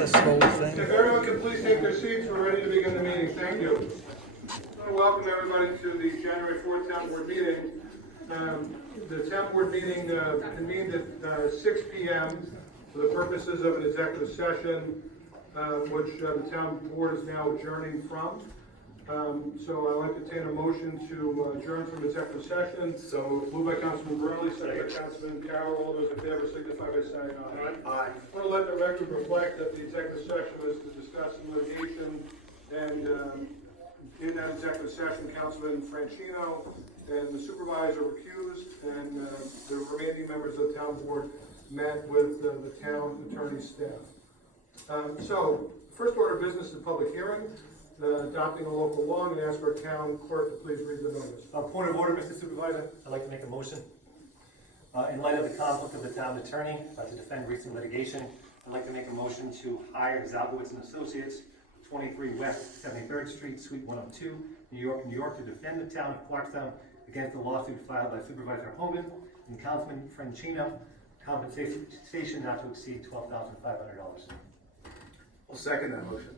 this whole thing. If everyone can please take their seats, we're ready to begin the meeting. Thank you. I want to welcome everybody to the January 4th Town Board meeting. The Town Board meeting convened at 6 p.m. for the purposes of an executive session, which the Town Board is now adjourning from. So I'd like to entertain a motion to adjourn from executive session. So moved by Councilman Burley, second by Councilman Carroll. All those in favor signify by saying aye. Aye. I want to let the record reflect that the executive session was to discuss some litigation, and in that executive session, Councilman Franchino and the supervisor recused, and the remaining members of the town board met with the town attorney's staff. So, first order of business is a public hearing, adopting a local law, and ask our town clerk to please read the notice. Point of order, Mr. Supervisor. I'd like to make a motion. In light of the conflict of the town attorney to defend recent litigation, I'd like to make a motion to hire Zalgowitz and Associates, 23 West 73rd Street, Suite 102, New York, to defend the town of Clarkstown against the lawsuit filed by Supervisor Homan and Councilman Franchino, compensation not to exceed $12,500. I'll second that motion.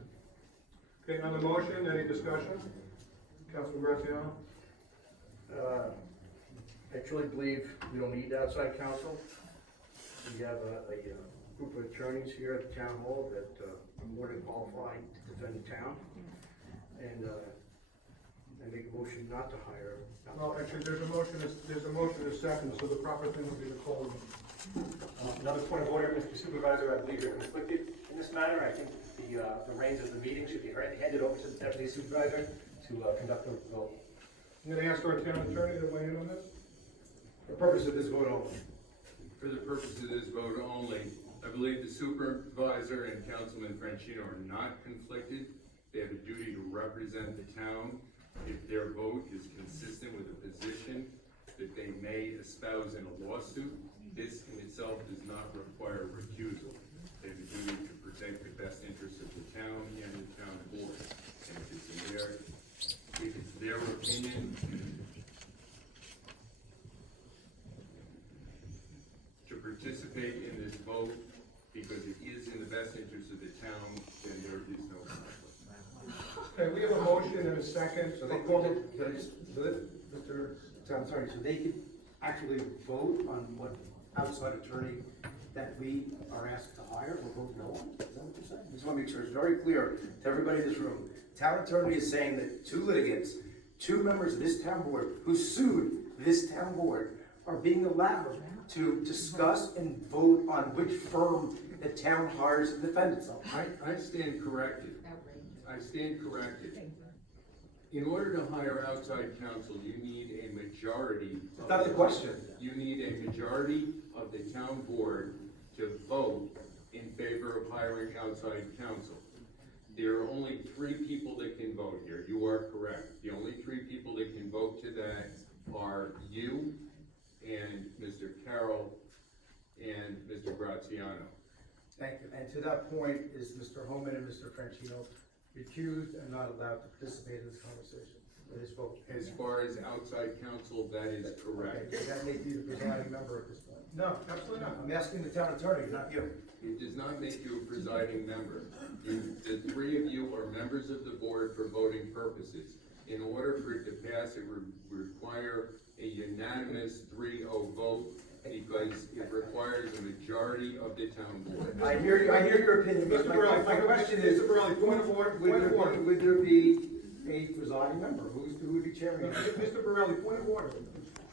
Okay, on the motion, any discussion? Councilman Graziano? I truly believe we don't need outside counsel. We have a group of attorneys here at the town hall that are more than qualified to defend the town. And I make a motion not to hire. Well, actually, there's a motion and a second, so the proper thing would be to call them. Another point of order, Mr. Supervisor. I believe you're conflicted in this matter. I think the reins of the meeting should be handed over to the Deputy Supervisor to conduct the vote. I'm going to ask our town attorney to weigh in on this. For the purpose of this vote only. For the purpose of this vote only, I believe the supervisor and Councilman Franchino are not conflicted. They have a duty to represent the town. If their vote is consistent with a position that they may espouse in a lawsuit, this in itself does not require recusal. They have a duty to protect the best interests of the town and the town board. And if it's their opinion to participate in this vote because it is in the best interest of the town, then there is no conflict. Okay, we have a motion and a second. So they called it, Mr. Town Attorney, so they could actually vote on what outside attorney that we are asked to hire or vote no on? Is that what you're saying? I just want to make sure it's very clear to everybody in this room. Town attorney is saying that two litigants, two members of this town board who sued this town board are being allowed to discuss and vote on which firm the town hires to defend itself. I stand corrected. I stand corrected. In order to hire outside counsel, you need a majority. That's not the question. You need a majority of the town board to vote in favor of hiring outside counsel. There are only 3 people that can vote here. You are correct. The only 3 people that can vote to that are you and Mr. Carroll and Mr. Graziano. Thank you. And to that point, is Mr. Homan and Mr. Franchino recused and not allowed to participate in this conversation, in this vote? As far as outside counsel, that is correct. Okay, does that make you the presiding member at this point? No, absolutely not. I'm asking the town attorney, not you. It does not make you a presiding member. The 3 of you are members of the board for voting purposes. In order for it to pass, it would require a unanimous 3-0 vote because it requires a majority of the town board. I hear your opinion, but my question is, Mr. Borelli, point of order. would there be a presiding member? Who would be chairing it? Mr. Borelli, point of order.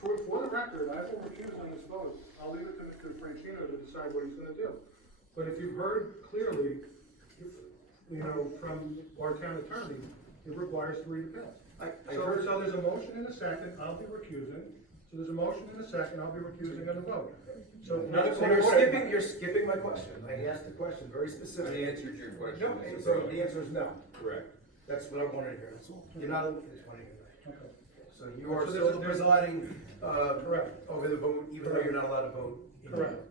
For the record, I will recuse on this vote. I'll leave it to Mr. Franchino to decide what he's going to do. But if you've heard clearly, from our town attorney, it requires 3 to pass. So there's a motion and a second. I'll be recusing. So there's a motion and a second. I'll be recusing on the vote. So You're skipping my question. I asked the question very I specifically. answered your question. No, Mr. so Burley. the answer is no. Correct. That's what I wanted to hear. That's all. You're not. Just wanted to hear. Okay. So you are So still there's- presiding Correct. over the vote, even though you're not allowed to vote. Correct.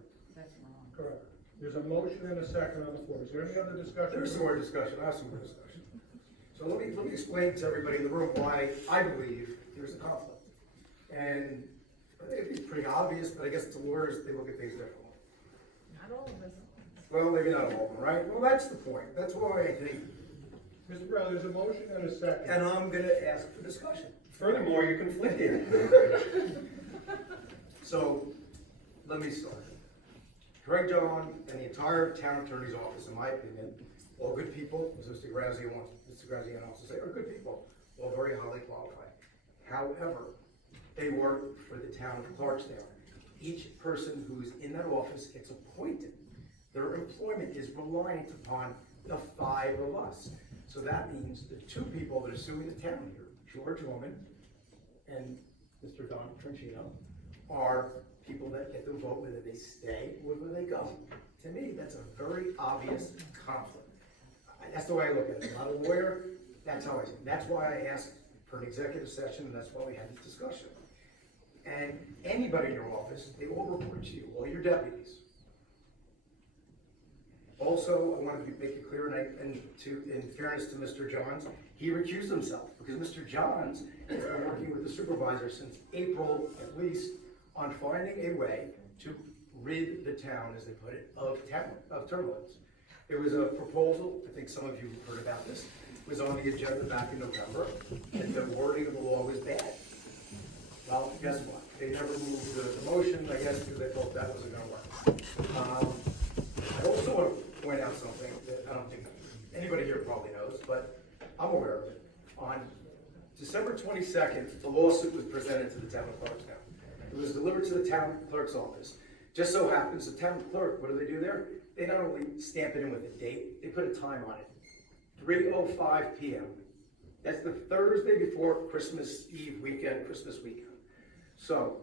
Correct. There's a motion and a second on the floor. Is there any other discussion? There's some more discussion. I have some more discussion. So let me explain to everybody in the room why I believe there's a conflict. And I think it's pretty obvious, but I guess to lawyers, they look at things differently. Not all of us. Well, maybe not all of them, right? Well, that's the point. That's why I think, Mr. Brown, there's a motion and a second. and I'm gonna ask for discussion. Furthermore, you're conflicted. So, let me start. Greg John and the entire town attorney's office, in my opinion, all good people, as Mr. Graziano wants to say, are good people, all very highly qualified. However, they work for the town of Clarkstown. Each person who's in that office gets appointed. Their employment is reliant upon the 5 of us. So that means the 2 people that are suing the town here, George Woman and Mr. Don Francino, are people that get the vote whether they stay or whether they go. To me, that's a very obvious conflict. That's the way I look at it. I'm not a lawyer, that's how I see it. That's why I asked for an executive session, and that's why we had this discussion. And anybody in your office, they all report to you, all your deputies. Also, I wanted to make it clear, and in fairness to Mr. Johns, he recused himself, because Mr. Johns has been working with the supervisor since April, at least, on finding a way to rid the town, as they put it, of turbulence. There was a proposal, I think some of you heard about this, was on the agenda back in November, and the wording of the law was bad. Well, guess what? They never moved the motion, I guess, because they thought that wasn't gonna work. I also want to point out something that I don't think anybody here probably knows, but I'm aware of it. On December 22nd, the lawsuit was presented to the town of Clarkstown. It was delivered to the town clerk's office. Just so happens, the town clerk, what do they do there? They not only stamp it in with a date, they put a time on it. 3:05 p.m. That's the Thursday before Christmas Eve weekend, Christmas weekend. So,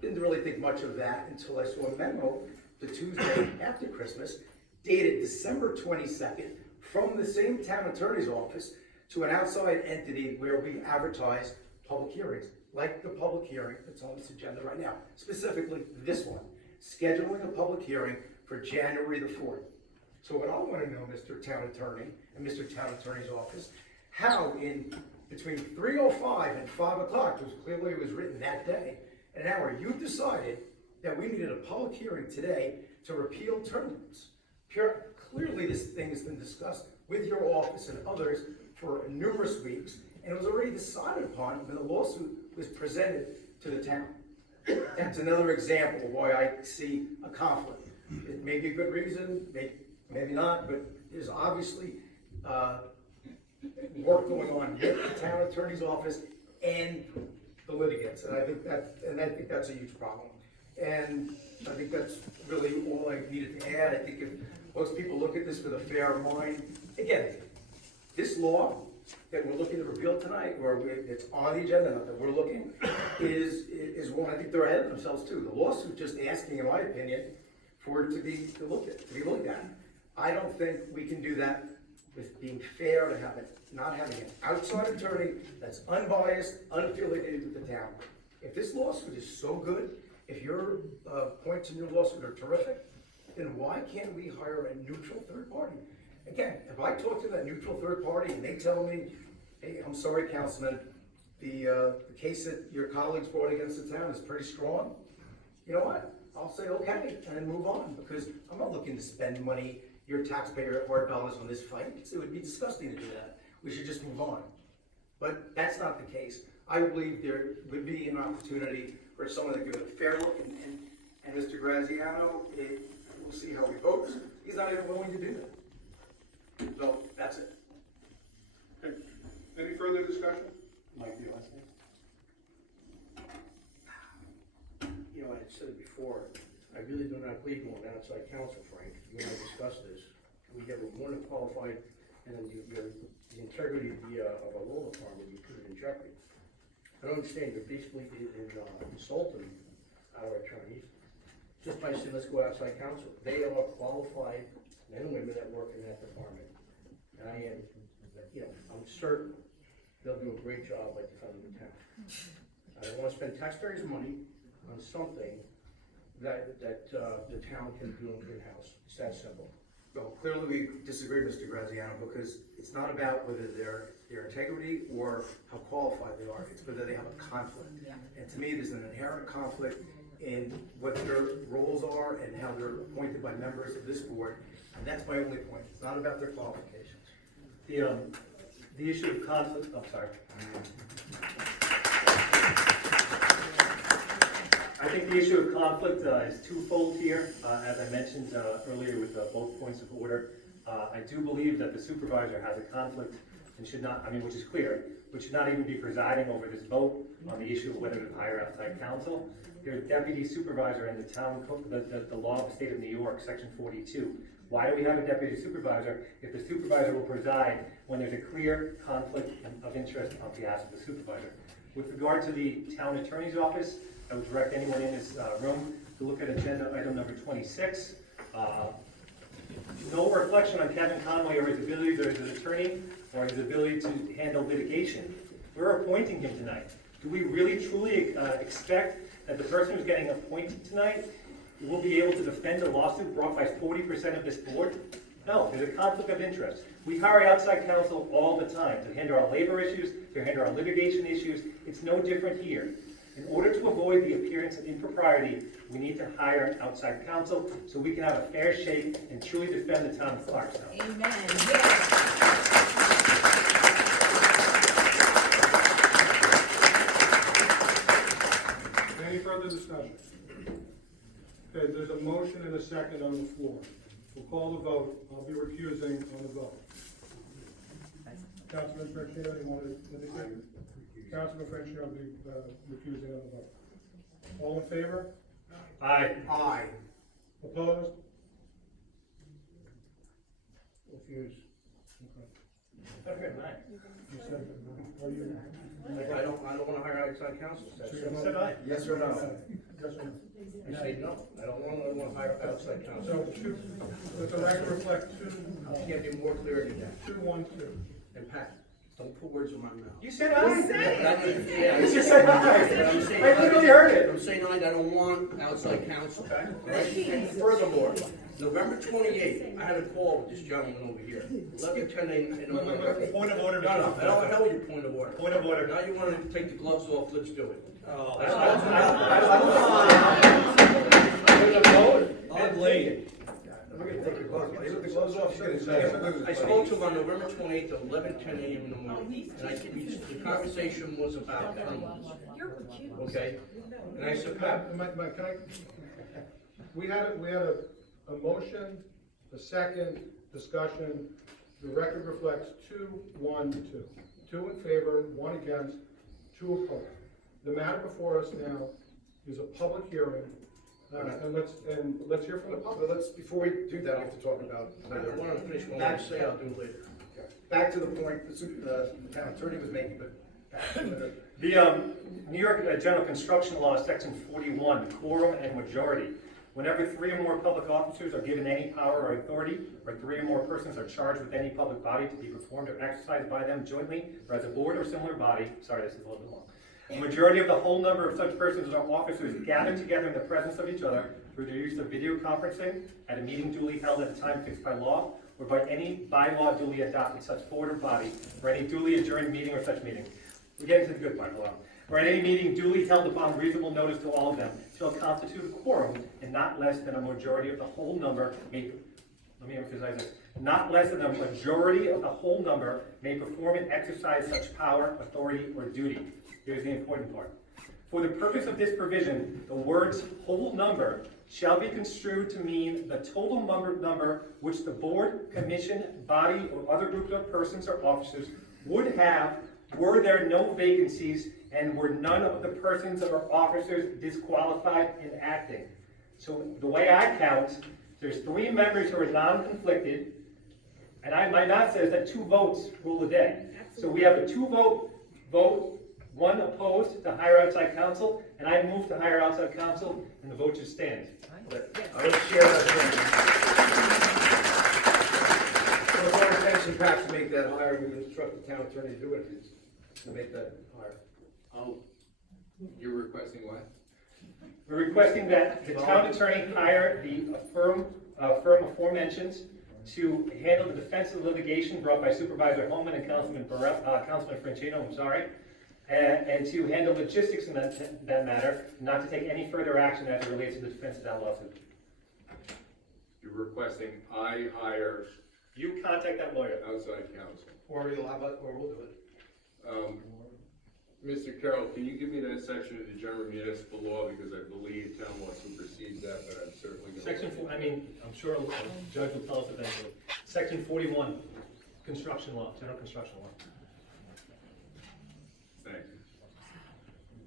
didn't really think much of that until I saw a memo the Tuesday after Christmas, dated December 22nd, from the same town attorney's office to an outside entity where we advertise public hearings, like the public hearing that's on this agenda right now, specifically this one, scheduling a public hearing for January the 4th. So what I want to know, Mr. Town Attorney and Mr. Town Attorney's office, how in between 3:05 and 5 o'clock, which clearly was written that day, an hour, you decided that we needed a public hearing today to repeal term limits. Clearly, this thing has been discussed with your office and others for numerous weeks, and it was already decided upon when the lawsuit was presented to the town. That's another example of why I see a conflict. It may be a good reason, maybe not, but there's obviously work going on with the town attorney's office and the litigants, and I think that's a huge problem. And I think that's really all I needed to add. I think if most people look at this with a fair mind, again, this law that we're looking to repeal tonight, or it's on the agenda, not that we're looking, is one, I think they're ahead of themselves too. The lawsuit just asking, in my opinion, for it to be looked at. I don't think we can do that with being fair to not having an outside attorney that's unbiased, unaffiliated with the town. If this lawsuit is so good, if your points in your lawsuit are terrific, then why can't we hire a neutral third party? Again, if I talk to that neutral third party and they tell me, hey, I'm sorry, Councilman, the case that your colleagues brought against the town is pretty strong, you know what? I'll say okay and then move on, because I'm not looking to spend money, your taxpayer hard dollars on this fight. It would be disgusting to do that. We should just move on. But that's not the case. I believe there would be an opportunity for someone to give it a fair look, and Mr. Graziano, we'll see how he votes. He's not even willing to do that. So, that's it. Okay. Any further discussion? Mike, do you want to say? You know, I had said it before, I really do not believe in an outside counsel, Frank. You and I discussed this. We get one qualified, and then the integrity of a law department, you put it in jeopardy. I don't understand, you're basically insulting our attorneys just by saying, let's go outside counsel. They are qualified men and women that work in that department. And I am, I'm certain they'll do a great job by defending the town. I don't want to spend taxpayers' money on something that the town can do in-house. It's that simple. Well, clearly we disagree, Mr. Graziano, because it's not about whether their integrity or how qualified they are. It's whether they have a conflict. And to me, there's an inherent conflict in what their roles are and how they're appointed by members of this board. And that's my only point. It's not about their qualifications. The issue of conflict, I'm sorry. I think the issue of conflict is twofold here, as I mentioned earlier with both points of order. I do believe that the supervisor has a conflict and should not, which is clear, but should not even be presiding over this vote on the issue of whether to hire outside counsel. There's a deputy supervisor in the town code, the law of the state of New York, section 42. Why do we have a deputy supervisor if the supervisor will preside when there's a clear conflict of interest on behalf of the supervisor? With regard to the town attorney's office, I would direct anyone in this room to look at agenda item number 26. No reflection on Kevin Conway or his abilities as an attorney or his ability to handle litigation. We're appointing him tonight. Do we really truly expect that the person who's getting appointed tonight will be able to defend a lawsuit brought by 40% of this board? No, there's a conflict of interest. We hire outside counsel all the time to handle our labor issues, to handle our litigation issues. It's no different here. In order to avoid the appearance of impropriety, we need to hire an outside counsel so we can have a fair shake and truly defend the town of Clarkstown. Amen. Yes. Any further discussion? Okay, there's a motion and a second on the floor. We'll call the vote. I'll be recusing on the vote. Councilman Franchino, you want to indicate? Councilman Franchino will be recusing on the vote. All in favor? Aye. Aye. Opposed? Refuse. Okay. You said, are you? I don't wanna hire outside counsel. You Said aye. Yes or no? Yes or no? I say no, I don't wanna hire outside counsel. So two, let the record reflect Can't be more clear than that. 2-1-2. And Pat, don't put words in my mouth. You said aye. Yeah, You just said aye. I literally heard it. I'm saying I don't want outside counsel, right? And furthermore, November 28th, I had a call with this gentleman over here, 11:10 in the morning. Point of order. No, I don't know your point of order. Point of order. Now you want to take the gloves off, let's do it. Ugly. We're gonna take the gloves off. You took the gloves off, you're gonna say. I spoke to him on November 28th at 11:10 a.m. in the morning, and the conversation was about criminals, okay? And I said, Pat, Mike, can I? We had a motion, a second, discussion. The record reflects 2-1-2. 2 in favor, 1 against, 2 opposed. The matter before us now is a public hearing, and let's hear from the public. But let's, before we do that, we have to talk about. I want to finish what I want to say, I'll do it later. Back to the point the town attorney was making, but back to the. The New York General Construction Law, section 41, quorum and majority. Whenever 3 or more public officers are given any power or authority, or 3 or more persons are charged with any public body to be performed or exercised by them jointly, or as a board or similar body, sorry, this is a little bit long. A majority of the whole number of such persons or officers gathered together in the presence of each other through the use of video conferencing at a meeting duly held at a time fixed by law, or by any bylaw duly adopted such board or body, or any duly adjourned meeting or such meeting. We're getting to the good part, hold on. Or at any meeting duly held upon reasonable notice to all of them, shall constitute a quorum, and not less than a majority of the whole number may, let me emphasize this, not less than a majority of the whole number may perform and exercise such power, authority, or duty. Here's the important part. For the purpose of this provision, the words whole number shall be construed to mean the total number which the board, commission, body, or other group of persons or officers would have were there no vacancies and were none of the persons or officers disqualified in acting. So the way I count, there's 3 members who are non-conflicted, and my math says that 2 votes rule the day. So we have a 2-vote vote, 1 opposed to hire outside counsel, and I move to hire outside counsel, and the vote should stand. I would share that. So it's our intention perhaps to make that hire, we instruct the town attorney to do it, to make that hire. Oh, you're requesting what? We're requesting that the town attorney hire the firm aforementioned to handle the defensive litigation brought by Supervisor Holman and Councilman Francino, and to handle logistics in that matter, not to take any further action as it relates to the defense of that lawsuit. You're requesting I hire You contact that lawyer. outside counsel. Or we'll do it. Mr. Carroll, can you give me that section of the general municipal law, because I believe town law supersedes that, but I'm certainly going to. Section 4, I'm sure a judge will tell us eventually. Section 41, construction law, general construction law. Thank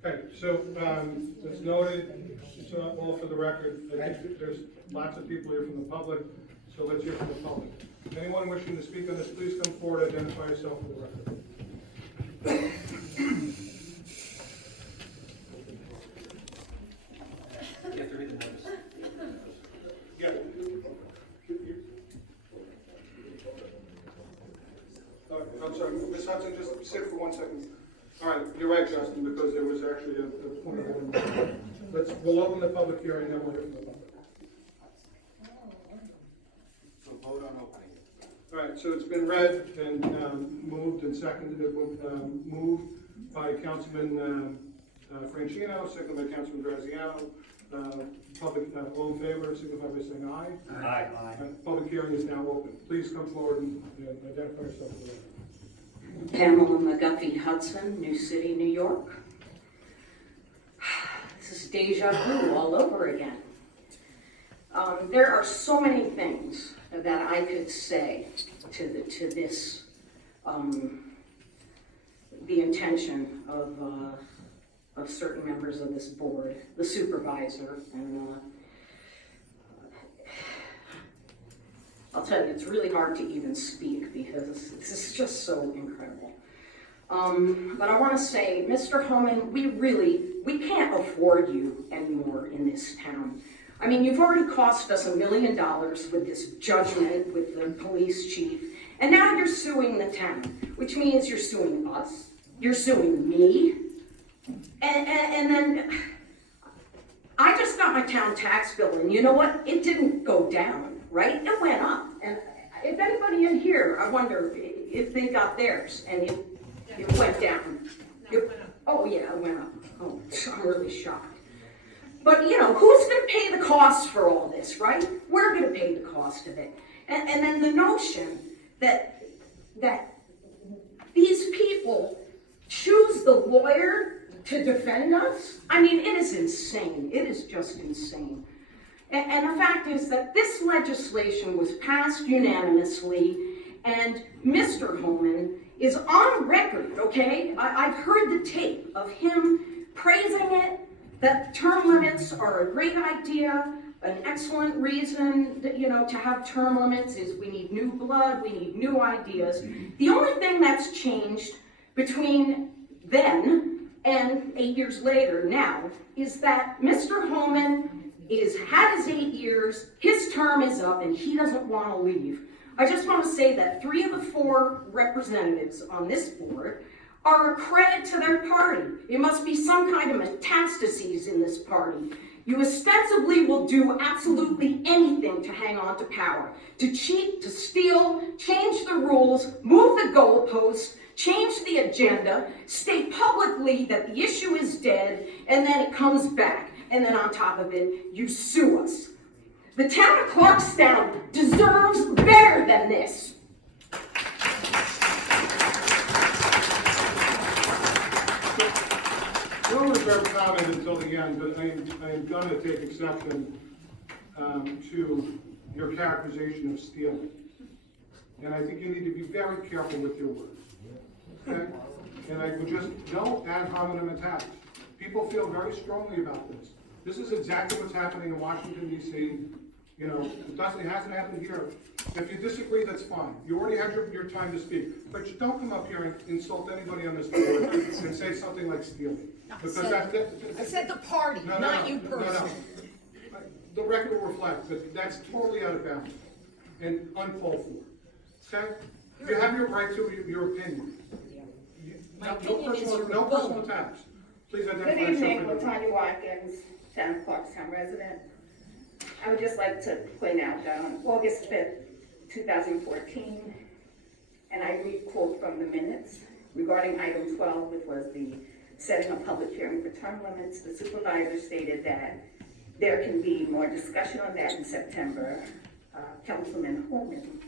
you. Okay, so, it's noted, it's all for the record. I think there's lots of people here from the public, so let's hear from the public. Anyone wishing to speak on this, please come forward, identify yourself for the record. You have to read the notice. Yeah. I'm sorry, Ms. Hudson, just sit for 1 second. All right, you're right, Justin, because there was actually a point of order. We'll open the public hearing, then we'll hear from the public. So vote on opening. All right, so it's been read and moved and seconded, moved by Councilman Franchino, seconded by Councilman Graziano. Public, all in favor, signify by saying aye. Aye. Public hearing is now open. Please come forward and identify yourself for the record. Pamela McGuffey Hudson, New City, New York. This is deja vu all over again. There are so many things that I could say to this, the intention of certain members of this board, the supervisor, and I'll tell you, it's really hard to even speak because this is just so incredible. But I want to say, Mr. Homan, we can't afford you anymore in this town. I mean, you've already cost us $1 million with this judgment with the police chief, and now you're suing the town, which means you're suing us, you're suing me, and then I just got my town tax bill, and you know what? It didn't go down, right? It went up. And if anybody in here, I wonder if they got theirs, and it went down. Oh, yeah, it went up. Oh, I'm really shocked. But, you know, who's going to pay the cost for all this, right? We're going to pay the cost of it. And then the notion that these people choose the lawyer to defend us, I mean, it is insane. It is just insane. And the fact is that this legislation was passed unanimously, and Mr. Homan is on record, okay? I've heard the tape of him praising it, that term limits are a great idea. An excellent reason that, to have term limits is we need new blood, we need new ideas. The only thing that's changed between then and 8 years later now is that Mr. Homan had his 8 years, his term is up, and he doesn't want to leave. I just want to say that 3 of the 4 representatives on this board are a credit to their party. It must be some kind of metastases in this party. You ostensibly will do absolutely anything to hang on to power, to cheat, to steal, change the rules, move the goalposts, change the agenda, state publicly that the issue is dead, and then it comes back. And then on top of it, you sue us. The town of Clarkstown deserves better than this. We'll reserve comment until the end, but I am going to take exception to your characterization of stealing. And I think you need to be very careful with your words. Okay? And I would just, no ad hominem attacks. People feel very strongly about this. This is exactly what's happening in Washington, D.C. It hasn't happened here. If you disagree, that's fine. You already had your time to speak. But you don't come up here and insult anybody on this board and say something like stealing. Because I said the party, not you personally. No. The record will reflect that that's totally out of bounds and uncalled for. Okay? You have your right to your opinion. My opinion is your no vote. personal attacks. Please identify Good evening, yourself. Latanya Watkins, town of Clarkstown resident. I would just like to point out that on August 5th, 2014, and I read quote from the minutes regarding item 12, which was the setting a public hearing for term limits. The supervisor stated that there can be more discussion on that in September. Councilman Holman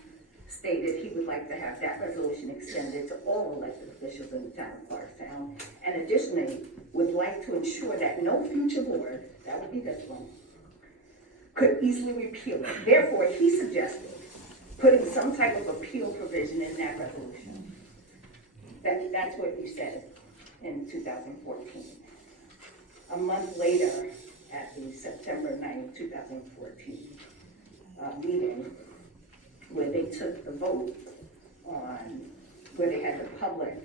stated he would like to have that resolution extended to all elected officials in the town of Clarkstown, and additionally would like to ensure that no future board, that would be this one, could easily repeal it. Therefore, he suggested putting some type of appeal provision in that resolution. That's what you said in 2014. A month later, at the September 9, 2014 meeting, where they took the vote on, where they had the public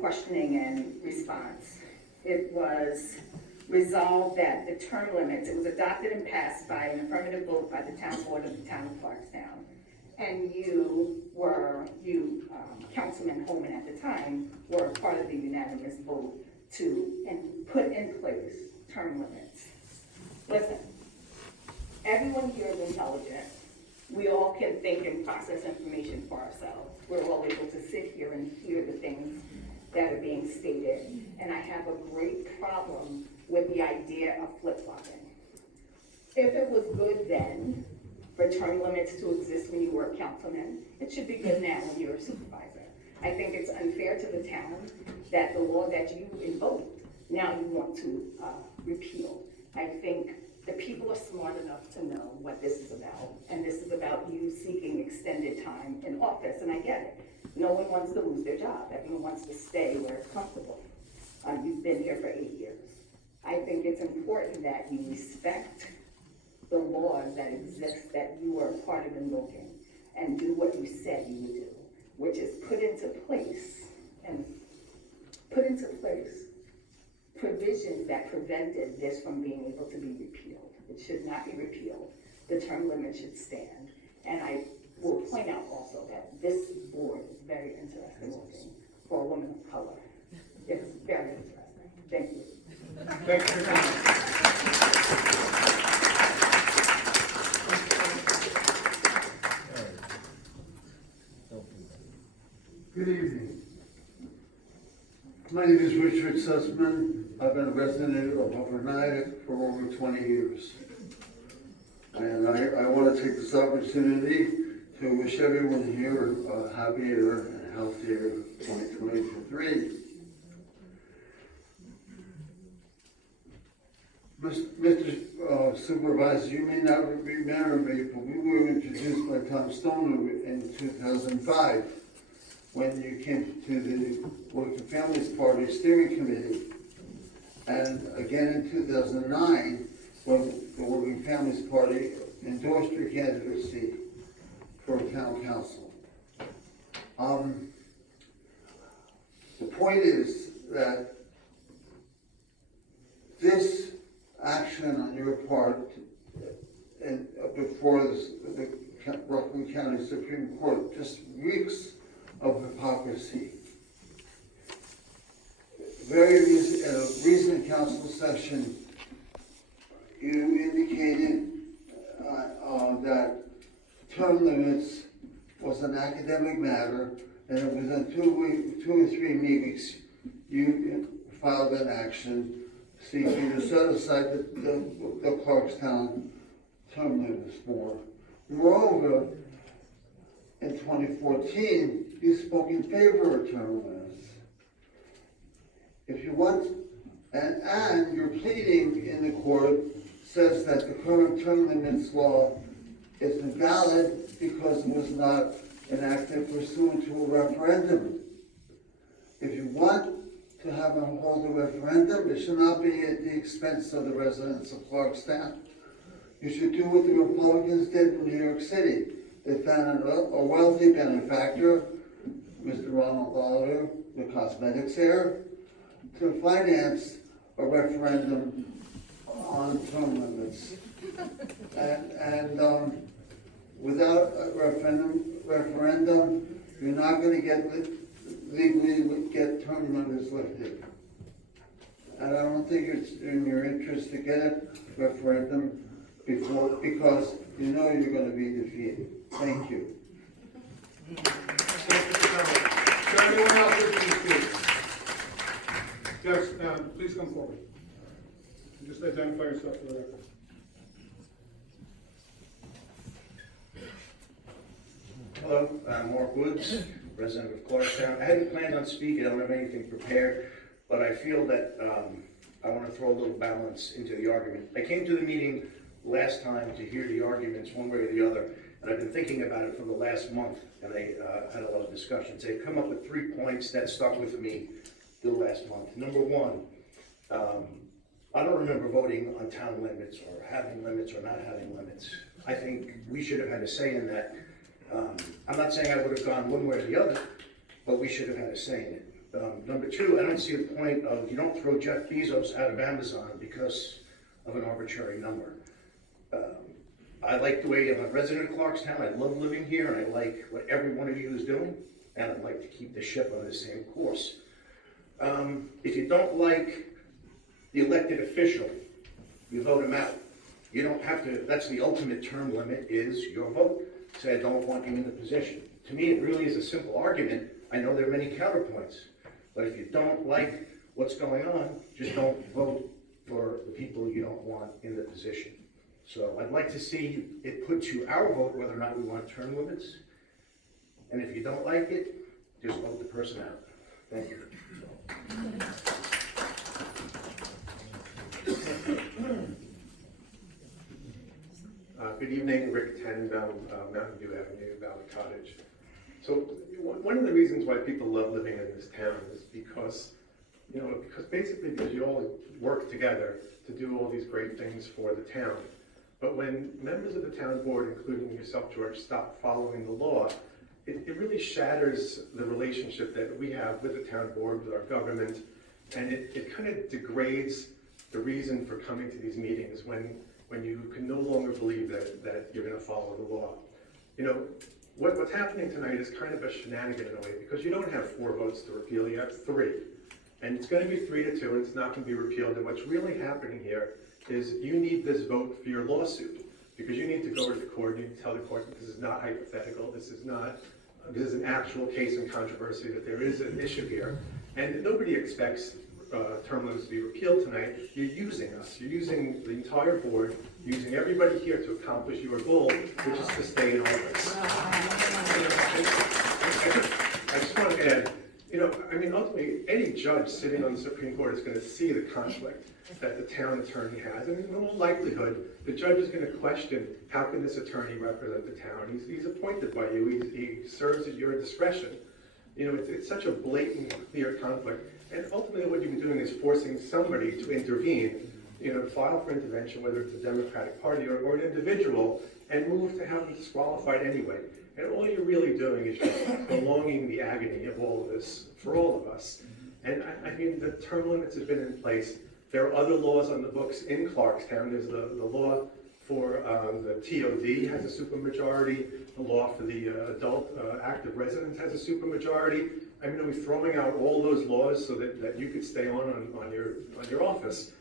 questioning and response, it was resolved that the term limits, it was adopted and passed by an affirmative vote by the town board of the town of Clarkstown. And Councilman Holman at the time, were part of the unanimous vote to put in place term limits. Listen, everyone here is intelligent. We all can think and process information for ourselves. We're all able to sit here and hear the things that are being stated. And I have a great problem with the idea of flip-flopping. If it was good then for term limits to exist when you were a councilman, it should be good now when you're a supervisor. I think it's unfair to the town that the law that you invoked, now you want to repeal. I think the people are smart enough to know what this is about, and this is about you seeking extended time in office, and I get it. No one wants to lose their job. Everyone wants to stay where it's comfortable. You've been here for 8 years. I think it's important that you respect the laws that exist that you are a part of invoking, and do what you said you would do, which is put into place provisions that prevented this from being able to be repealed. It should not be repealed. The term limit should stand. And I will point out also that this board is very interesting looking for a woman of color. It's very interesting. Thank you. Thank you for coming. Good evening. My name is Richard Sussman. I've been a resident of Upper Nyack for over 20 years. And I want to take this opportunity to wish everyone here a happier and healthier 2023. Mr. Supervisor, you may not remember me, but we were introduced by Tom Stoner in 2005 when you came to the Working Families Party Steering Committee. And again in 2009, when the Working Families Party endorsed your candidacy for town council. The point is that this action on your part and before the Rockland County Supreme Court just reeks of hypocrisy. In a recent council session, you indicated that term limits was an academic matter, and it was in 2 or 3 meetings you filed an action seeking to set aside the Clarkstown term limits for. Moreover, in 2014, you spoke in favor of term limits. If you want, and your pleading in the court says that the current term limits law is invalid because it was not enacted pursuant to a referendum. If you want to hold a referendum, it should not be at the expense of the residents of Clarkstown. You should do what the Republicans did in New York City. They found a wealthy benefactor, Mr. Ronald Lawler, the cosmetics heir, to finance a referendum on term limits. And without a referendum, you're not going to legally get term limits lifted. And I don't think it's in your interest to get a referendum because you know you're going to be defeated. Thank you. Thank you for coming. there anyone else wishing to speak? Yes, please come forward. Just identify yourself for the record. Hello, I'm Mark Woods, resident of Clarkstown. I hadn't planned on speaking, I don't have anything prepared, but I feel that I want to throw a little balance into the argument. I came to the meeting last time to hear the arguments one way or the other, and I've been thinking about it for the last month, and I had a lot of discussions. They've come up with 3 points that stuck with me the last month. Number one, I don't remember voting on town limits or having limits or not having limits. I think we should have had a say in that. I'm not saying I would have gone one way or the other, but we should have had a say in it. Number two, I don't see the point of, you don't throw Jeff Bezos out of Amazon because of an arbitrary number. I like the way I'm a resident of Clarkstown, I love living here, and I like what every one of you is doing, and I'd like to keep the ship on the same course. If you don't like the elected official, you vote him out. You don't have to, that's the ultimate term limit, is your vote. Say, I don't want you in the position. To me, it really is a simple argument. I know there are many counterpoints, but if you don't like what's going on, just don't vote for the people you don't want in the position. So I'd like to see it put to our vote whether or not we want term limits. And if you don't like it, just vote the person out. Thank you. Good evening, Rick Tenenbaum, Mountain View Avenue, Valley Cottage. So one of the reasons why people love living in this town is because you all work together to do all these great things for the town. But when members of the town board, including yourself, George, stop following the law, it really shatters the relationship that we have with the town board, with our government, and it kind of degrades the reason for coming to these meetings when you can no longer believe that you're going to follow the law. You know, what's happening tonight is kind of a shenanigan in a way, because you don't have 4 votes to repeal, you have 3. And it's going to be 3-2, and it's not going to be repealed. And what's really happening here is you need this vote for your lawsuit, because you need to go to the court, you need to tell the court that this is not hypothetical, this is an actual case in controversy, that there is an issue here. And nobody expects term limits to be repealed tonight. You're using us. You're using the entire board, using everybody here to accomplish your goal, which is to stay in office. I just want to add, ultimately, any judge sitting on the Supreme Court is going to see the conflict that the town attorney has, and in all likelihood, the judge is going to question, how can this attorney represent the town? He's appointed by you. He serves at your discretion. It's such a blatant, clear conflict. And ultimately what you've been doing is forcing somebody to intervene, to file for intervention, whether it's a Democratic Party or an individual, and move to have them disqualified anyway. And all you're really doing is just prolonging the agony of all of this for all of us. And the term limits have been in place. There are other laws on the books in Clarkstown. There's the law for the TOD has a supermajority. The law for the adult active residents has a supermajority. Are we throwing out all those laws so that you could stay on your office?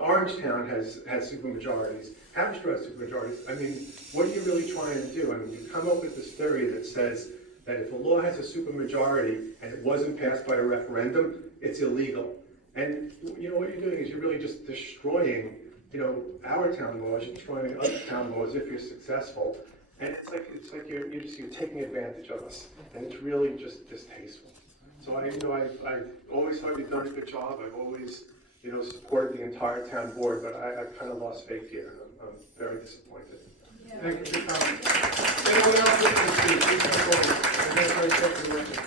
Orangetown has supermajorities. Hampshire has supermajorities. What are you really trying to do? You come up with this theory that says that if a law has a supermajority and it wasn't passed by a referendum, it's illegal. And what you're doing is you're really just destroying, our town laws. You're destroying other town laws if you're successful. And it's like you're taking advantage of us, and it's really just distasteful. So I've always thought you've done a good job. I've always supported the entire town board, but I've kind of lost faith here. I'm very disappointed. Yeah. Thank you for your comment. Anyone else wishing to speak? Please come forward. Identify yourself for the record.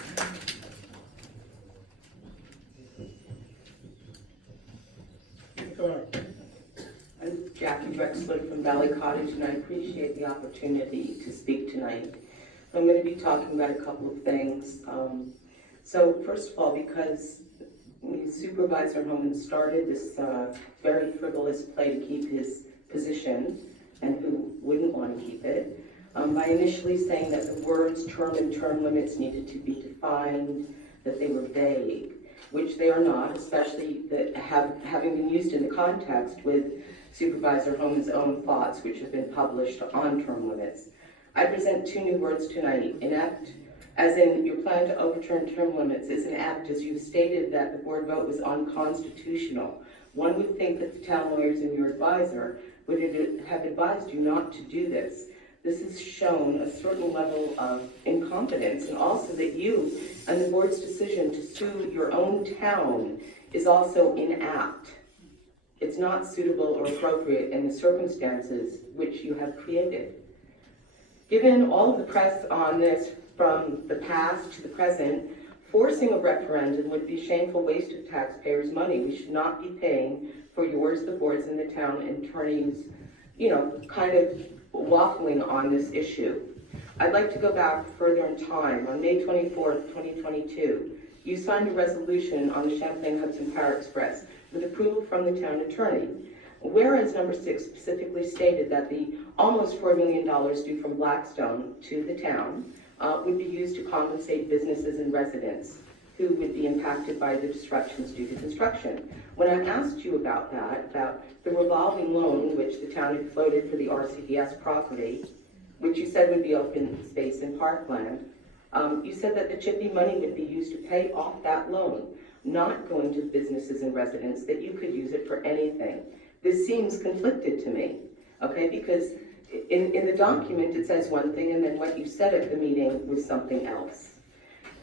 I'm Jackie Drexler from Valley Cottage, and I appreciate the opportunity to speak tonight. I'm going to be talking about a couple of things. So first of all, because Supervisor Homan started this very frivolous play to keep his position, and who wouldn't want to keep it, by initially saying that the words term and term limits needed to be defined, that they were vague, which they are not, especially that having been used in the context with Supervisor Homan's own thoughts, which have been published on term limits. I present 2 new words tonight, inept as in your plan to overturn term limits is an act, as you've stated, that the board vote was unconstitutional. One would think that the town lawyers and your advisor would have advised you not to do this. This has shown a certain level of incompetence, and also that you and the board's decision to sue your own town is also inapt. It's not suitable or appropriate in the circumstances which you have created. Given all of the press on this from the past to the present, forcing a referendum would be a shameful waste of taxpayers' money. We should not be paying for yours, the boards, and the town attorneys, kind of waffling on this issue. I'd like to go back further in time. On May 24th, 2022, you signed a resolution on the Champlain Hudson Power Express with approval from the town attorney. Whereas number 6 specifically stated that the almost $4 million due from Blackstone to the town would be used to compensate businesses and residents who would be impacted by the disruptions due to construction. When I asked you about that, about the revolving loan which the town had floated for the RCDS property, which you said would be open space and parkland, you said that the CHIPPY money would be used to pay off that loan, not going to businesses and residents, that you could use it for anything. This seems conflicted to me, okay, because in the document it says one thing and then what you said at the meeting was something else.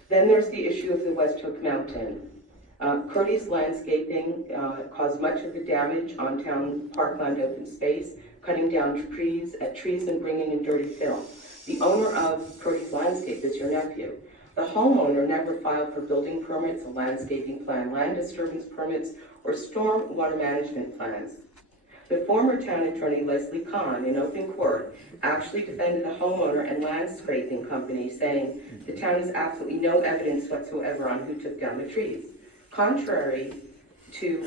Then there's the issue of the West Hook Mountain. Curdy's Landscaping caused much of the damage on town parkland open space, cutting down trees and bringing in dirty fill. The owner of Curdy's Landscape is your nephew. The homeowner never filed for building permits, a landscaping plan, land disturbance permits, or storm water management plans. The former town attorney, Leslie Kahn, in open court, actually defended the homeowner and landscaping company, saying the town has absolutely no evidence whatsoever on who took down the trees, contrary to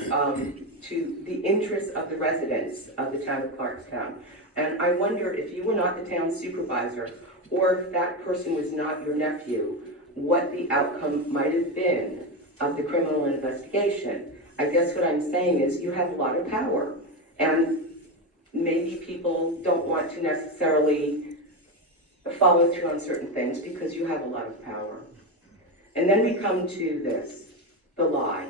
the interests of the residents of the town of Clarkstown. And I wonder if you were not the town supervisor, or if that person was not your nephew, what the outcome might have been of the criminal investigation. I guess what I'm saying is you have a lot of power. And maybe people don't want to necessarily follow through on certain things because you have a lot of power. And then we come to this, the lie.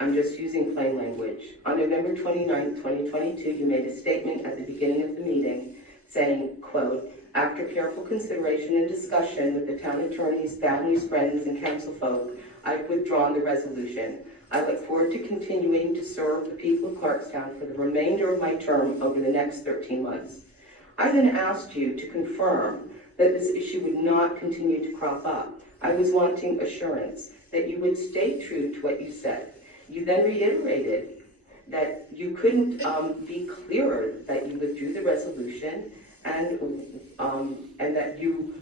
I'm just using plain language. On November 29th, 2022, you made a statement at the beginning of the meeting saying, quote, after careful consideration and discussion with the town attorneys, families, friends, and council folk, I've withdrawn the resolution. I look forward to continuing to serve the people of Clarkstown for the remainder of my term over the next 13 months. I then asked you to confirm that this issue would not continue to crop up. I was wanting assurance that you would stay true to what you said. You then reiterated that you couldn't be clearer that you withdrew the resolution and that you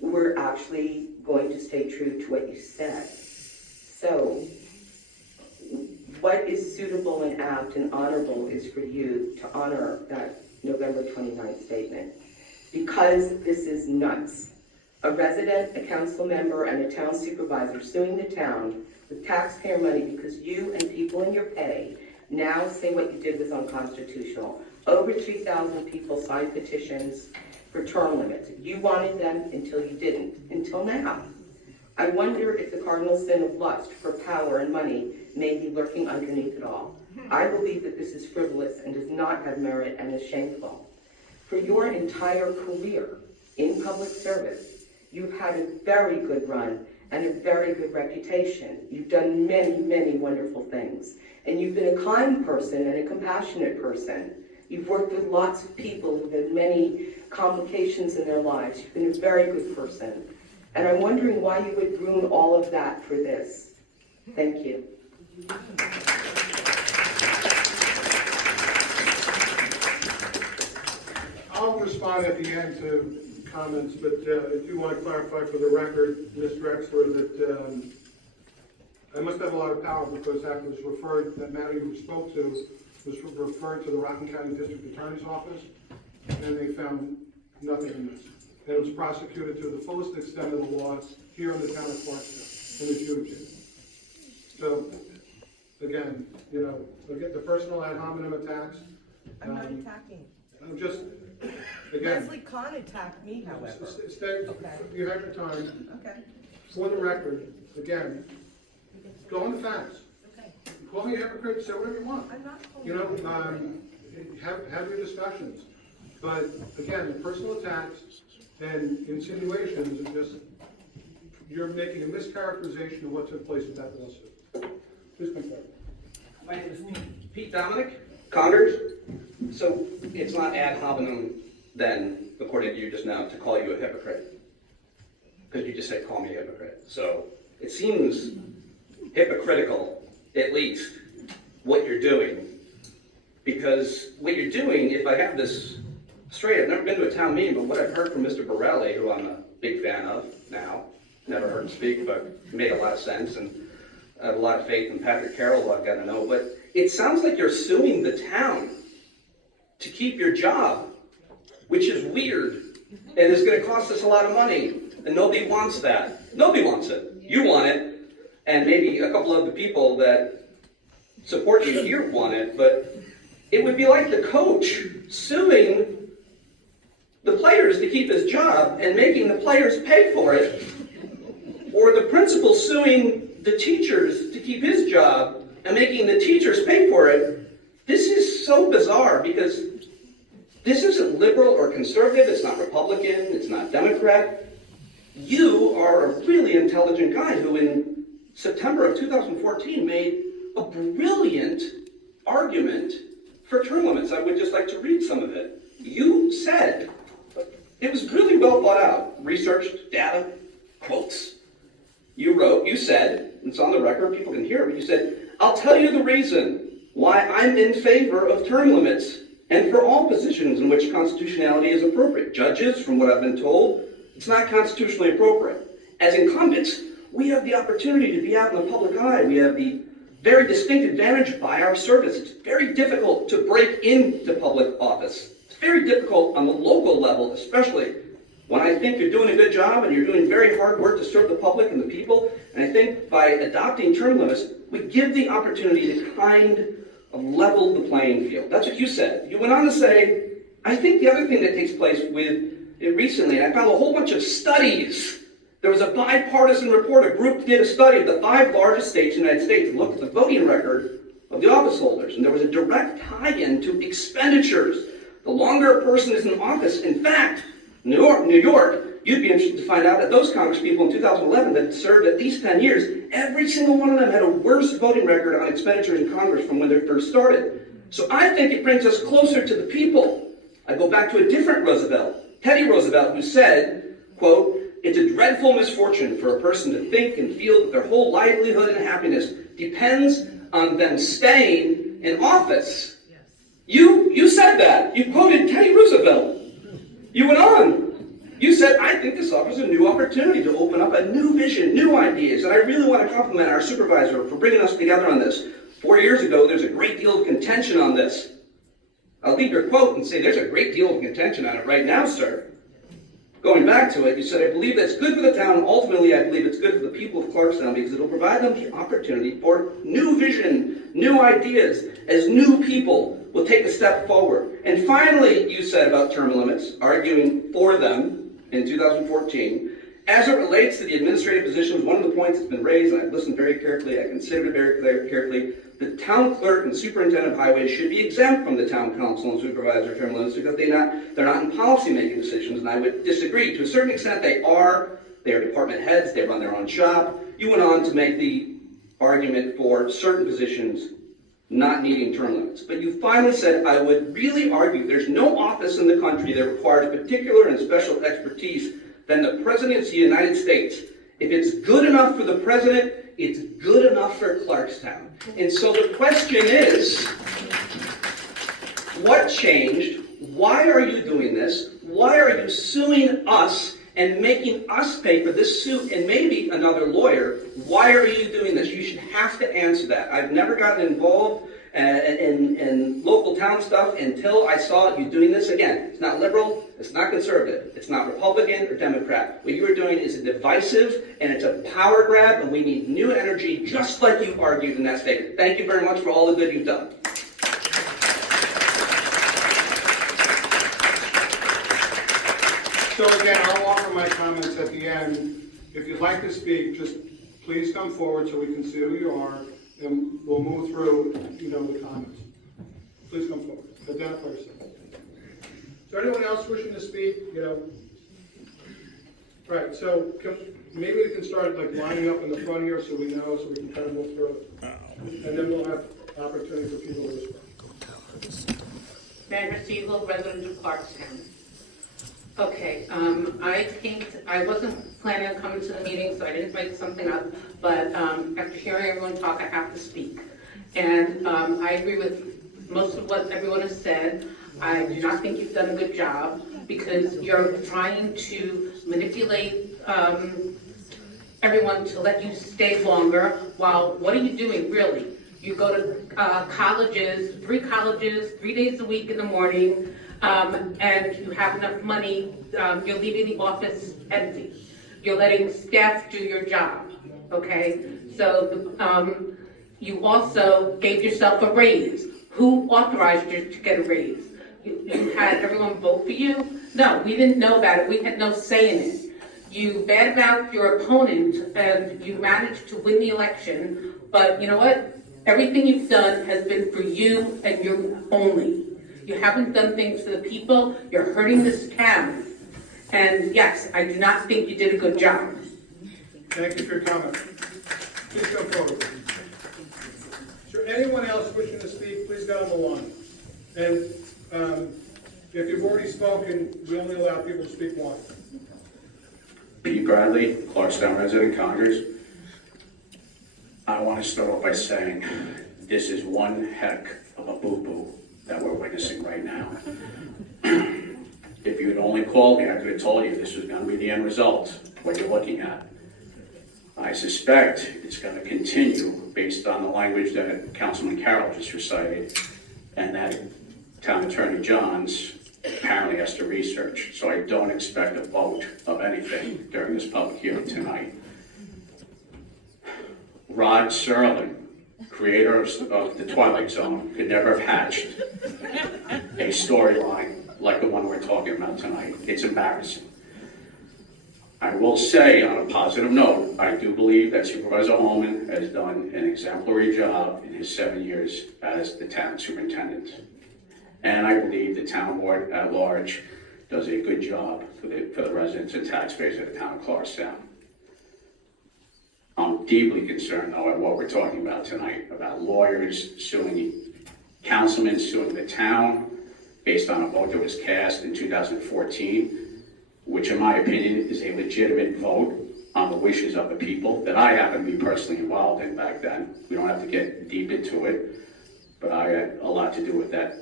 were actually going to stay true to what you said. So, what is suitable and apt and honorable is for you to honor that November 29th statement. Because this is nuts. A resident, a council member, and a town supervisor suing the town with taxpayer money because you and people in your pay now say what you did was unconstitutional. Over 3,000 people signed petitions for term limits. You wanted them until you didn't, until now. I wonder if the cardinal sin of lust for power and money may be lurking underneath it all. I believe that this is frivolous and does not have merit and is shameful. For your entire career in public service, you've had a very good run and a very good reputation. You've done many, many wonderful things. And you've been a kind person and a compassionate person. You've worked with lots of people who've had many complications in their lives. You've been a very good person. And I'm wondering why you would ruin all of that for this. Thank you. I'll respond at the end to comments, but I do want to clarify for the record, Mr. Exler, that I must have a lot of power because that was referred, that matter you spoke to was referred to the Rockland County District Attorney's Office, and they found nothing in this. And it was prosecuted to the fullest extent of the law here in the town of Clarkstown, and the jury did. So, again, the personal ad hominem attacks. I'm not attacking. I'm just, Again, Leslie Kahn attacked me, however. stay, Okay. you had your time. Okay, For the record, again, go on the facts. okay. You call me a hypocrite, say whatever you want. I'm not calling You know, have your discussions. But again, the personal attacks and insinuations are just, you're making a mischaracterization of what took place at that lawsuit. Please confirm. My name is Pete Dominic, Connors. So it's not ad hominem then, according to you just now, to call you a hypocrite. Because you just said, call me a hypocrite. So it seems hypocritical, at least, what you're doing. Because what you're doing, if I have this straight, I've never been to a town meeting, but what I've heard from Mr. Borelli, who I'm a big fan of now, never heard him speak, but he made a lot of sense, and I have a lot of faith in Patrick Carroll, who I've got to know, but it sounds like you're suing the town to keep your job, which is weird, and is going to cost us a lot of money, and nobody wants that. Nobody wants it. You want it, and maybe a couple of the people that support you here want it, but it would be like the coach suing the players to keep his job and making the players pay for it, or the principal suing the teachers to keep his job and making the teachers pay for it. This is so bizarre because this isn't liberal or conservative, it's not Republican, it's not Democrat. You are a really intelligent guy who in September of 2014 made a brilliant argument for term limits. I would just like to read some of it. You said, it was really well thought out, researched, data, quotes. You said, it's on the record, people can hear it, but you said, I'll tell you the reason why I'm in favor of term limits and for all positions in which constitutionality is appropriate. Judges, from what I've been told, it's not constitutionally appropriate. As incumbents, we have the opportunity to be out in the public eye. We have the very distinct advantage by our service. It's very difficult to break into public office. It's very difficult on the local level, especially when I think you're doing a good job and you're doing very hard work to serve the public and the people. And I think by adopting term limits, we give the opportunity to kind of level the playing field. That's what you said. You went on to say, I think the other thing that takes place with it recently, and I found a whole bunch of studies. There was a bipartisan report, a group did a study of the 5 largest states in the United States and looked at the voting record of the office holders. And there was a direct tie-in to expenditures. The longer a person is in office, in fact, New York, you'd be interested to find out that those congresspeople in 2011 that had served at least 10 years, every single one of them had a worse voting record on expenditures in Congress from when they first started. So I think it brings us closer to the people. I go back to a different Roosevelt, Teddy Roosevelt, who said, quote, it's a dreadful misfortune for a person to think and feel that their whole livelihood and happiness depends on them staying in office. Yes. You said that. You quoted Teddy Roosevelt. You went on. You said, I think this offers a new opportunity to open up a new vision, new ideas. And I really want to compliment our supervisor for bringing us together on this. 4 years ago, there's a great deal of contention on this. I'll leave your quote and say, there's a great deal of contention on it right now, sir. Going back to it, you said, I believe that's good for the town, and ultimately I believe it's good for the people of Clarkstown because it'll provide them the opportunity for new vision, new ideas, as new people will take a step forward. And finally, you said about term limits, arguing for them in 2014, as it relates to the administrative positions, one of the points that's been raised, and I've listened very carefully, I considered it very carefully, the town clerk and superintendent of highways should be exempt from the town council and supervisor term limits because they're not in policy-making decisions, and I would disagree. To a certain extent, they are department heads, they run their own shop. You went on to make the argument for certain positions not needing term limits. But you finally said, I would really argue there's no office in the country that requires particular and special expertise than the President of the United States. If it's good enough for the President, it's good enough for Clarkstown. And so the question is, what changed? Why are you doing this? Why are you suing us and making us pay for this suit and maybe another lawyer? Why are you doing this? You should have to answer that. I've never gotten involved in local town stuff until I saw you doing this. Again, it's not liberal, it's not conservative, it's not Republican or Democrat. What you are doing is a divisive and it's a power grab, and we need new energy, just like you argued in that statement. Thank you very much for all the good you've done. So again, I'll offer my comments at the end. If you'd like to speak, just please come forward so we can see who you are, and we'll move through, the comments. Please come forward. Identify yourself. Is there anyone else wishing to speak? Right, so maybe we can start like lining up in the front here so we know, so we can kind of move through it. And then we'll have opportunity for people to respond. Sandra Siegel, resident of Clarkstown. Okay, I wasn't planning on coming to the meeting, so I didn't make something up, but after hearing everyone talk, I have to speak. And I agree with most of what everyone has said. I do not think you've done a good job because you're trying to manipulate everyone to let you stay longer, while what are you doing really? You go to colleges, 3 days a week in the morning, and you have enough money, you're leaving the office empty. You're letting staff do your job, okay? So you also gave yourself a raise. Who authorized you to get a raise? You had everyone vote for you? No, we didn't know about it. We had no say in it. You badmouthed your opponent and you managed to win the election, but you know what? Everything you've done has been for you and you only. You haven't done things for the people. You're hurting this town. And yes, I do not think you did a good job. Thank you for your comment. Please come forward. Is there anyone else wishing to speak? Please get on the line. And if you've already spoken, we only allow people to speak once. Pete Bradley, Clarkstown resident, Congress. I want to start off by saying this is one heck of a boo-boo that we're witnessing right now. If you had only called me, I could have told you this was going to be the end result, what you're looking at. I suspect it's going to continue based on the language that Councilman Carroll just recited and that Town Attorney Johns apparently has to research. So I don't expect a vote of anything during this public hearing tonight. Rod Serling, creator of The Twilight Zone, could never have hatched a storyline like the one we're talking about tonight. It's embarrassing. I will say, on a positive note, I do believe that Supervisor Holman has done an exemplary job in his 7 years as the town superintendent. And I believe the town board at large does a good job for the residents and taxpayers of the town of Clarkstown. I'm deeply concerned, though, at what we're talking about tonight, about lawyers suing, councilmen suing the town based on a vote that was cast in 2014, which in my opinion is a legitimate vote on the wishes of the people that I happen to be personally involved in back then. We don't have to get deep into it, but I had a lot to do with that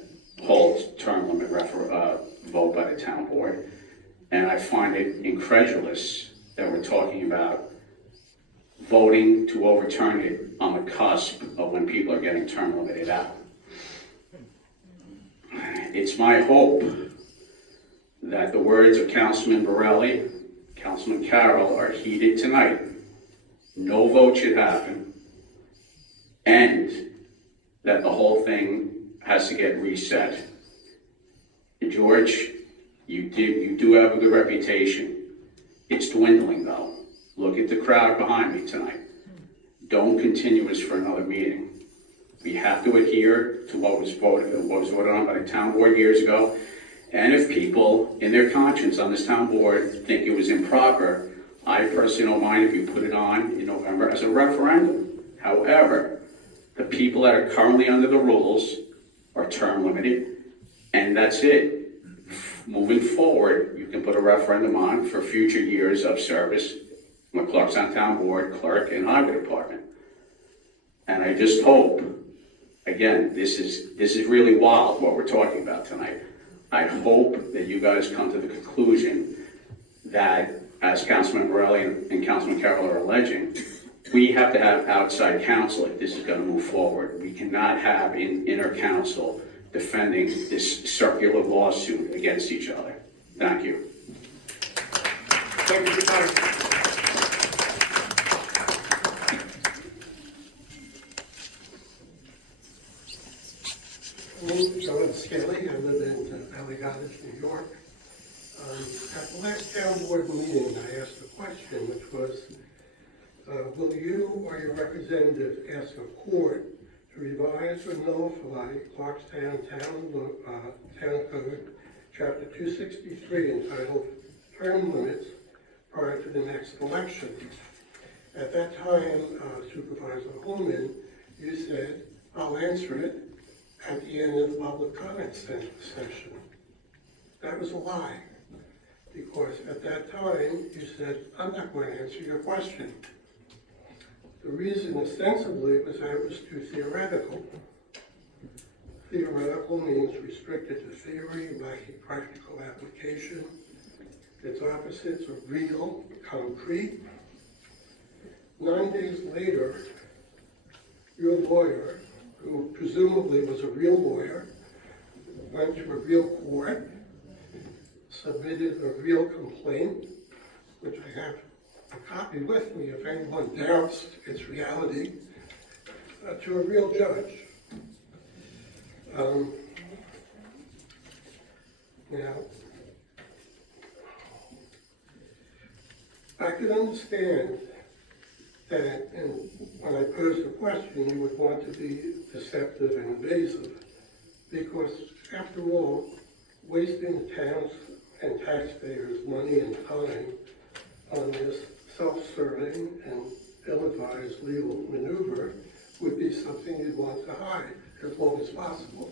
whole term limit vote by the town board. And I find it incredulous that we're talking about voting to overturn it on the cusp of when people are getting term limited out. It's my hope that the words of Councilman Borelli, Councilman Carroll are heeded tonight. No vote should happen, and that the whole thing has to get reset. George, you do have a good reputation. It's dwindling though. Look at the crowd behind me tonight. Don't continue this for another meeting. We have to adhere to what was voted on by the town board years ago. And if people in their conscience on this town board think it was improper, I personally don't mind if you put it on in November as a referendum. However, the people that are currently under the rules are term limited, and that's it. Moving forward, you can put a referendum on for future years of service from the Clarkstown Town Board, Clerk, and Highway Department. And I just hope, again, this is really wild what we're talking about tonight. I hope that you guys come to the conclusion that, as Councilman Borelli and Councilman Carroll are alleging, we have to have outside counsel if this is going to move forward. We cannot have inner counsel defending this circular lawsuit against each other. Thank you. Thank you for your time. I'm Scaly. I live in Valley Cottage, New York. At the last town board meeting, I asked a question, which was, will you or your representative ask a court to revise or nullify Clarkstown Town Code, Chapter 263, entitled Term Limits prior to the next election? At that time, Supervisor Holman, you said, I'll answer it at the end of the public comment session. That was a lie, because at that time, you said, I'm not going to answer your question. The reason ostensibly was that it was too theoretical. Theoretical means restricted to theory, lacking practical application. Its opposites are real, concrete. 9 days later, your lawyer, who presumably was a real lawyer, went to a real court, submitted a real complaint, which I have a copy with me if anyone doubts its reality, to a real judge. Now, I could understand that, and when I posed the question, you would want to be deceptive and evasive, because after all, wasting the town's and taxpayers' money and time on this self-serving and ill-advised legal maneuver would be something you'd want to hide as long as possible.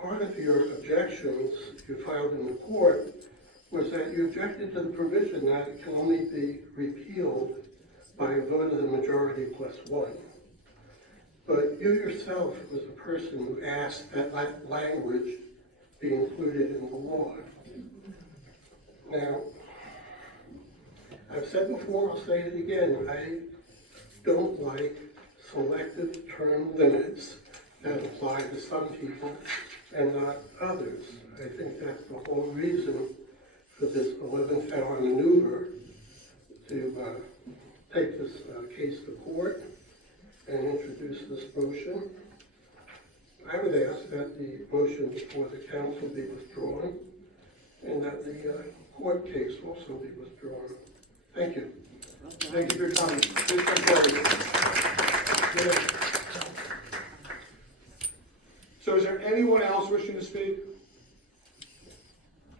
Part of your objections you filed in the court was that you objected to the provision that it can only be repealed by a vote of the majority plus one. But you yourself was the person who asked that language be included in the law. Now, I've said before, I'll say it again, I don't like selective term limits that apply to some people and not others. I think that's the whole reason for this 11th hour maneuver to take this case to court and introduce this motion. I would ask that the motion before the council be withdrawn and that the court case also be withdrawn. Thank you. Thank you for your comments. Please come forward. Yeah. So is there anyone else wishing to speak?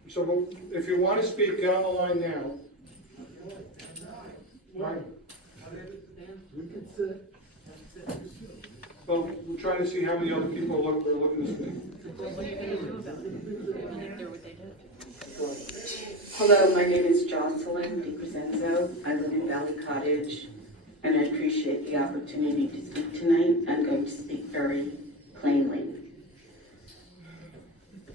So if you want to speak, get on the line now. Right. Well, we're trying to see how many other people are looking to speak. Hello, my name is Jocelyn DiCrescenzo. I live in Valley Cottage, and I appreciate the opportunity to speak tonight. I'm going to speak very plainly.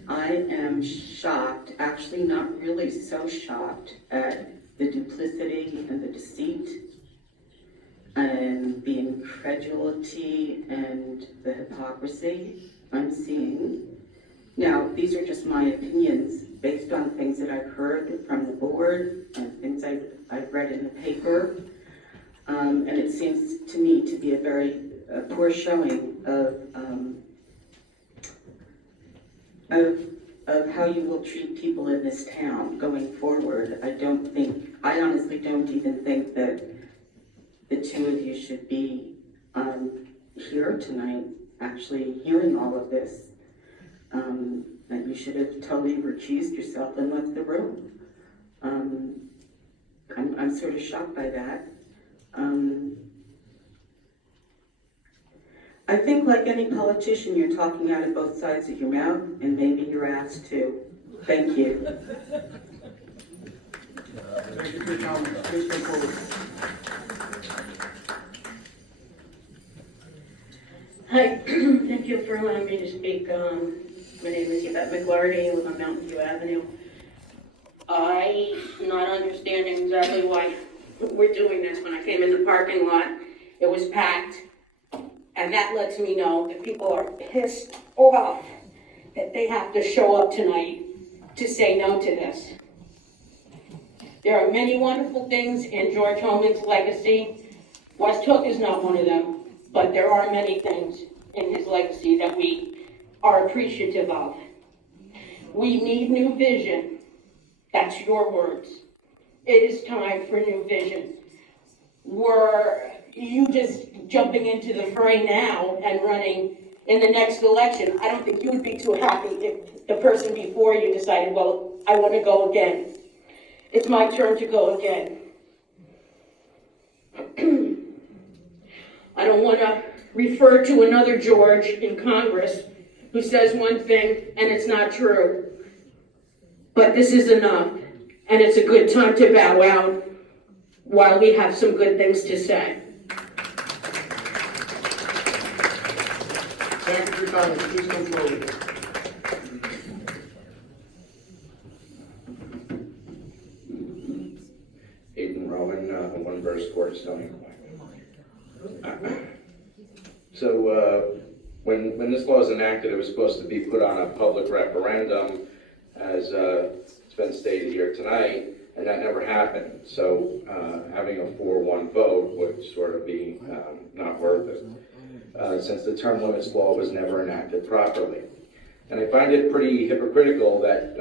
I am shocked, actually not really so shocked, at the duplicity and the deceit and the incredulity and the hypocrisy I'm seeing. Now, these are just my opinions based on things that I've heard from the board and things I've read in the paper. And it seems to me to be a very poor showing of how you will treat people in this town going forward. I honestly don't even think that the two of you should be here tonight, actually hearing all of this. That you should have totally recused yourself and left the room. I'm sort of shocked by that. I think like any politician, you're talking out of both sides of your mouth, and maybe your ass too. Thank you. Thank you for your comments. Please come forward. Hi, thank you for allowing me to speak. My name is Yvette McLarty, I live on Mountain View Avenue. I'm not understanding exactly why we're doing this. When I came in the parking lot, it was packed. And that lets me know that people are pissed off that they have to show up tonight to say no to this. There are many wonderful things in George Holman's legacy. West Hook is not one of them, but there are many things in his legacy that we are appreciative of. We need new vision. That's your words. It is time for new vision. Were you just jumping into the fray now and running in the next election? I don't think you would be too happy if the person before you decided, well, I want to go again. It's my turn to go again. I don't want to refer to another George in Congress who says one thing and it's not true. But this is enough, and it's a good time to bow out while we have some good things to say. Thank you for your time. Please come forward. Aiden Rowan, One Verse Court, So when this law was enacted, it was supposed to be put on a public referendum, as it's been stated here tonight, and that never happened. So having a 4-1 vote would sort of be not worth it, since the term limits law was never enacted properly. And I find it pretty hypocritical that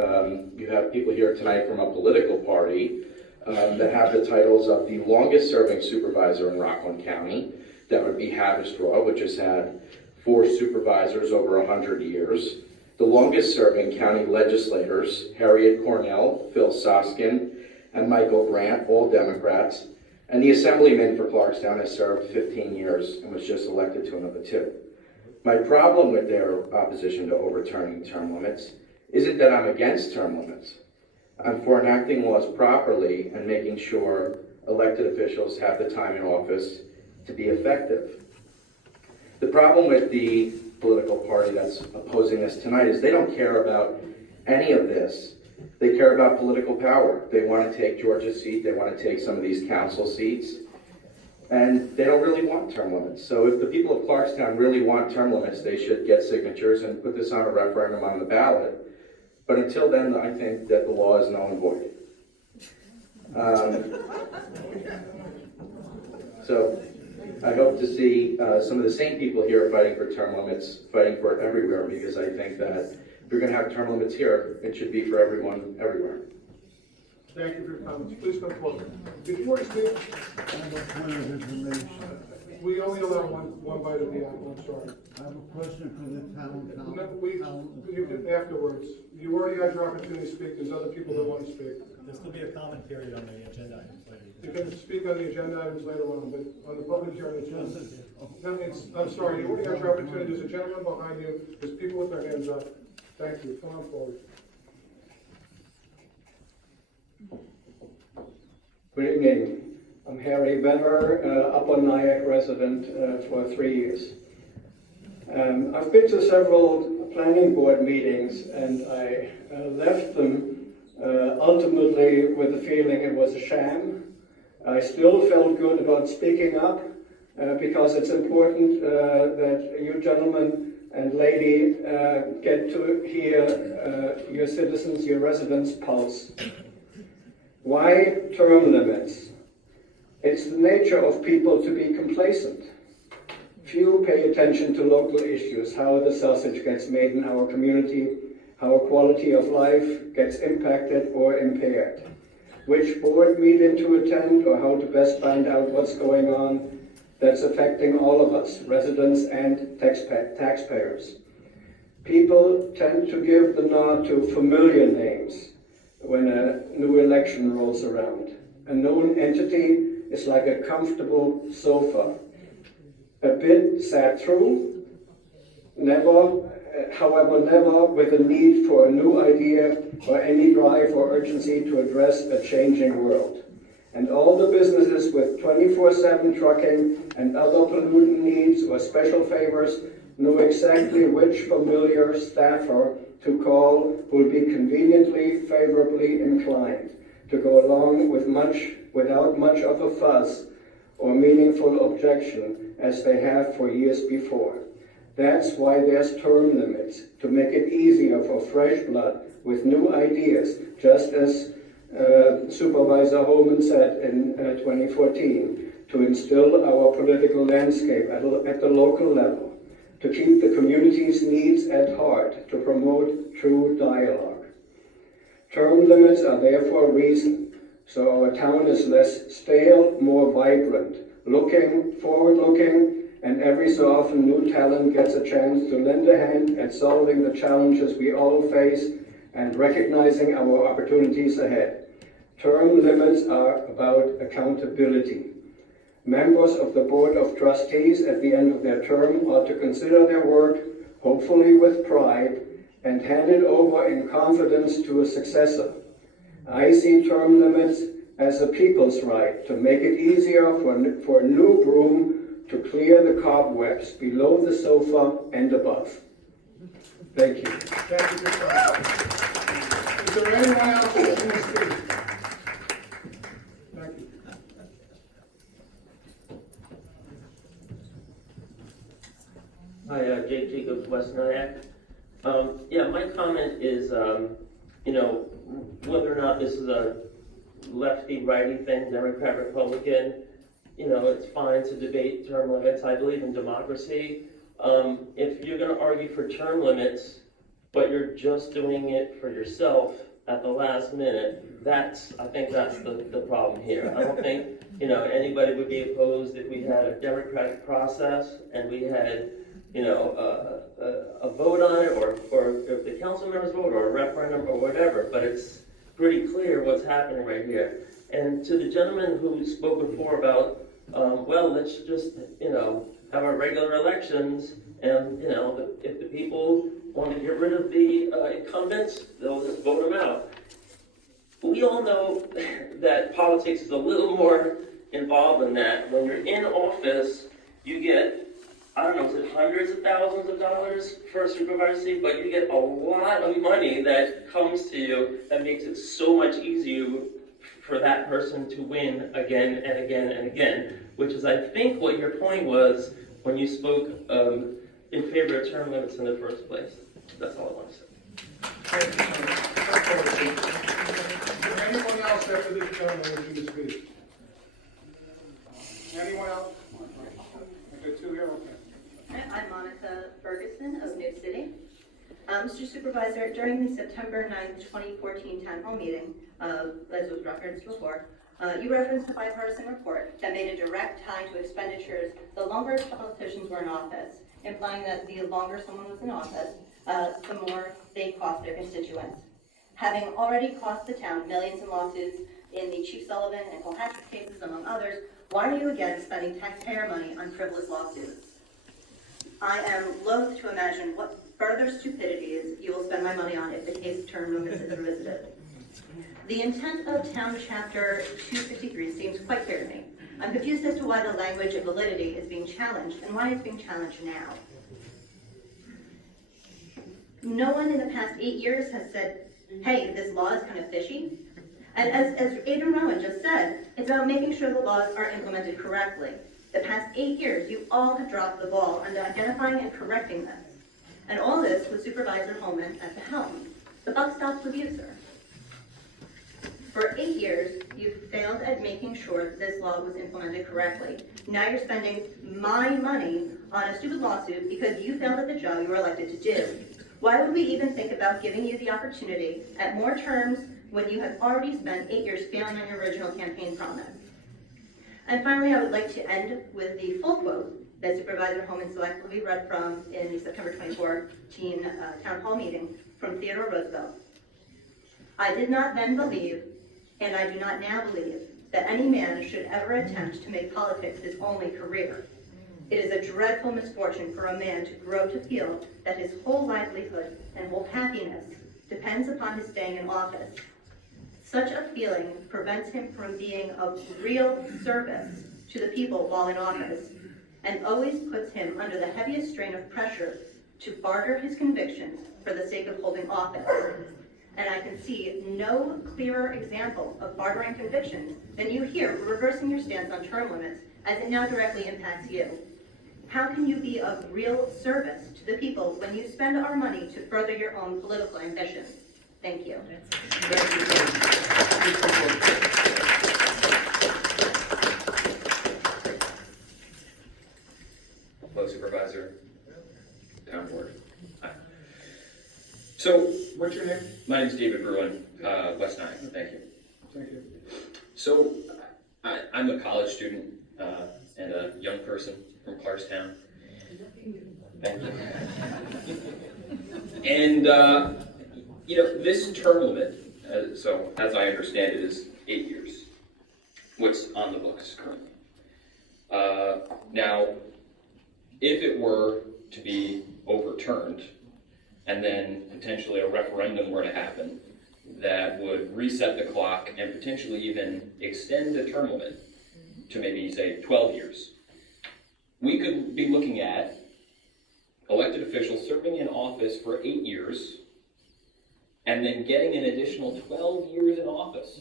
you have people here tonight from a political party that have the titles of the longest serving supervisor in Rockland County. That would be Havistraw, which has had 4 supervisors over 100 years. The longest serving county legislators, Harriet Cornell, Phil Soskin, and Michael Grant, all Democrats. And the assemblyman for Clarkstown has served 15 years and was just elected to another 2. My problem with their opposition to overturning term limits isn't that I'm against term limits. I'm for enacting laws properly and making sure elected officials have the time in office to be effective. The problem with the political party that's opposing this tonight is they don't care about any of this. They care about political power. They want to take Georgia's seat. They want to take some of these council seats. And they don't really want term limits. So if the people of Clarkstown really want term limits, they should get signatures and put this on a referendum on the ballot. But until then, I think that the law is null and void. So I hope to see some of the same people here fighting for term limits, fighting for it everywhere, because I think that if you're going to have term limits here, it should be for everyone, everywhere. Thank you for your comments. Please come forward. Before you speak, we only allow one bite of the apple. I'm sorry. I have a question for the town council. No, you can afterwards. You already had your opportunity to speak. There's other people that want to speak. There's going to be a comment period on the agenda items later. You can speak on the agenda items later on, but on the public hearing, I'm sorry, you already had your opportunity. There's a gentleman behind you. There's people with their hands up. Thank you. Come on forward. Good evening. I'm Harry Venner, Upper Nyack resident for 3 years. I've been to several planning board meetings, and I left them ultimately with the feeling it was a sham. I still felt good about speaking up because it's important that you gentlemen and lady get to hear your citizens, your residents' pulse. Why term limits? It's the nature of people to be complacent. Few pay attention to local issues, how the sausage gets made in our community, how quality of life gets impacted or impaired, which board meeting to attend, or how to best find out what's going on that's affecting all of us, residents and taxpayers. People tend to give the nod to familiar names when a new election rolls around. A known entity is like a comfortable sofa, a bit sat through, however never with a need for a new idea or any drive or urgency to address a changing world. And all the businesses with 24/7 trucking and other pollutant needs or special favors know exactly which familiar staffer to call who will be conveniently favorably inclined to go along with without much of a fuss or meaningful objection as they have for years before. That's why there's term limits, to make it easier for fresh blood with new ideas, just as Supervisor Holman said in 2014, to instill our political landscape at the local level, to keep the community's needs at heart, to promote true dialogue. Term limits are there for a reason, so our town is less stale, more vibrant, forward-looking, and every so often new talent gets a chance to lend a hand at solving the challenges we all face and recognizing our opportunities ahead. Term limits are about accountability. Members of the Board of Trustees at the end of their term ought to consider their work, hopefully with pride, and hand it over in confidence to a successor. I see term limits as a people's right to make it easier for a new broom to clear the cobwebs below the sofa and above. Thank you. Thank you, Mr. Brown. Is there anyone else who wants to speak? Thank you. Hi, Jake Jacobs, West Nyack. Yeah, my comment is, you know, whether or not this is a lefty-righty thing, Democrat, Republican, you know, it's fine to debate term limits. I believe in democracy. If you're going to argue for term limits, but you're just doing it for yourself at the last minute, I think that's the problem here. I don't think, you know, anybody would be opposed if we had a democratic process and we had, you know, a vote on it, or if the council members vote, or a referendum, or whatever, but it's pretty clear what's happening right here. And to the gentleman who spoke before about, well, let's just, you know, have our regular elections, and, you know, if the people want to get rid of the incumbents, they'll just vote them out. We all know that politics is a little more involved than that. When you're in office, you get, I don't know, is it hundreds of thousands of dollars for a supervisor seat, but you get a lot of money that comes to you that makes it so much easier for that person to win again and again and again, which is, I think, what your point was when you spoke in favor of term limits in the first place. That's all I want to say. Is there anyone else after this gentleman wishing to speak? Anyone else? I got two here, okay. I'm Monica Ferguson of New City. Mr. Supervisor, during the September 9th, 2014 Town Hall meeting, as was referenced before, you referenced a bipartisan report that made a direct tie to expenditures the longer politicians were in office, implying that the longer someone was in office, the more they cost their constituents. Having already cost the town millions in lawsuits in the Chief Sullivan and Contentious cases, among others, why are you again spending taxpayer money on frivolous lawsuits? I am loath to imagine what further stupidities you will spend my money on if the case term limits is revisited. The intent of Town Chapter 253 seems quite clear to me. I'm confused as to why the language of validity is being challenged and why it's being challenged now. No one in the past 8 years has said, hey, this law is kind of fishy. And as Adrian Rowan just said, it's about making sure the laws are implemented correctly. The past 8 years, you all have dropped the ball on identifying and correcting this. And all this with Supervisor Holman at the helm. The buck stops with you, sir. For 8 years, you've failed at making sure this law was implemented correctly. Now you're spending my money on a stupid lawsuit because you failed at the job you were elected to do. Why would we even think about giving you the opportunity at more terms when you have already spent 8 years failing on your original campaign promise? And finally, I would like to end with the full quote that Supervisor Holman selectively read from in the September 2014 Town Hall meeting from Theodore Roosevelt. I did not then believe, and I do not now believe, that any man should ever attempt to make politics his only career. It is a dreadful misfortune for a man to grow to feel that his whole livelihood and whole happiness depends upon his staying in office. Such a feeling prevents him from being of real service to the people while in office, and always puts him under the heaviest strain of pressure to barter his convictions for the sake of holding office. And I can see no clearer example of bartering convictions than you here reversing your stance on term limits as it now directly impacts you. How can you be of real service to the people when you spend our money to further your own political ambitions? Thank you. Hello, Supervisor. Town Board. Hi. So, what's your name? My name's David Bruin, West Nine. Thank you. Thank you. So, I'm a college student and a young person from Clarkstown. Thank you. And, you know, this term limit, so as I understand it, is 8 years. What's on the books currently. Now, if it were to be overturned, and then potentially a referendum were to happen that would reset the clock and potentially even extend the term limit to maybe, say, 12 years, we could be looking at elected officials serving in office for 8 years and then getting an additional 12 years in office,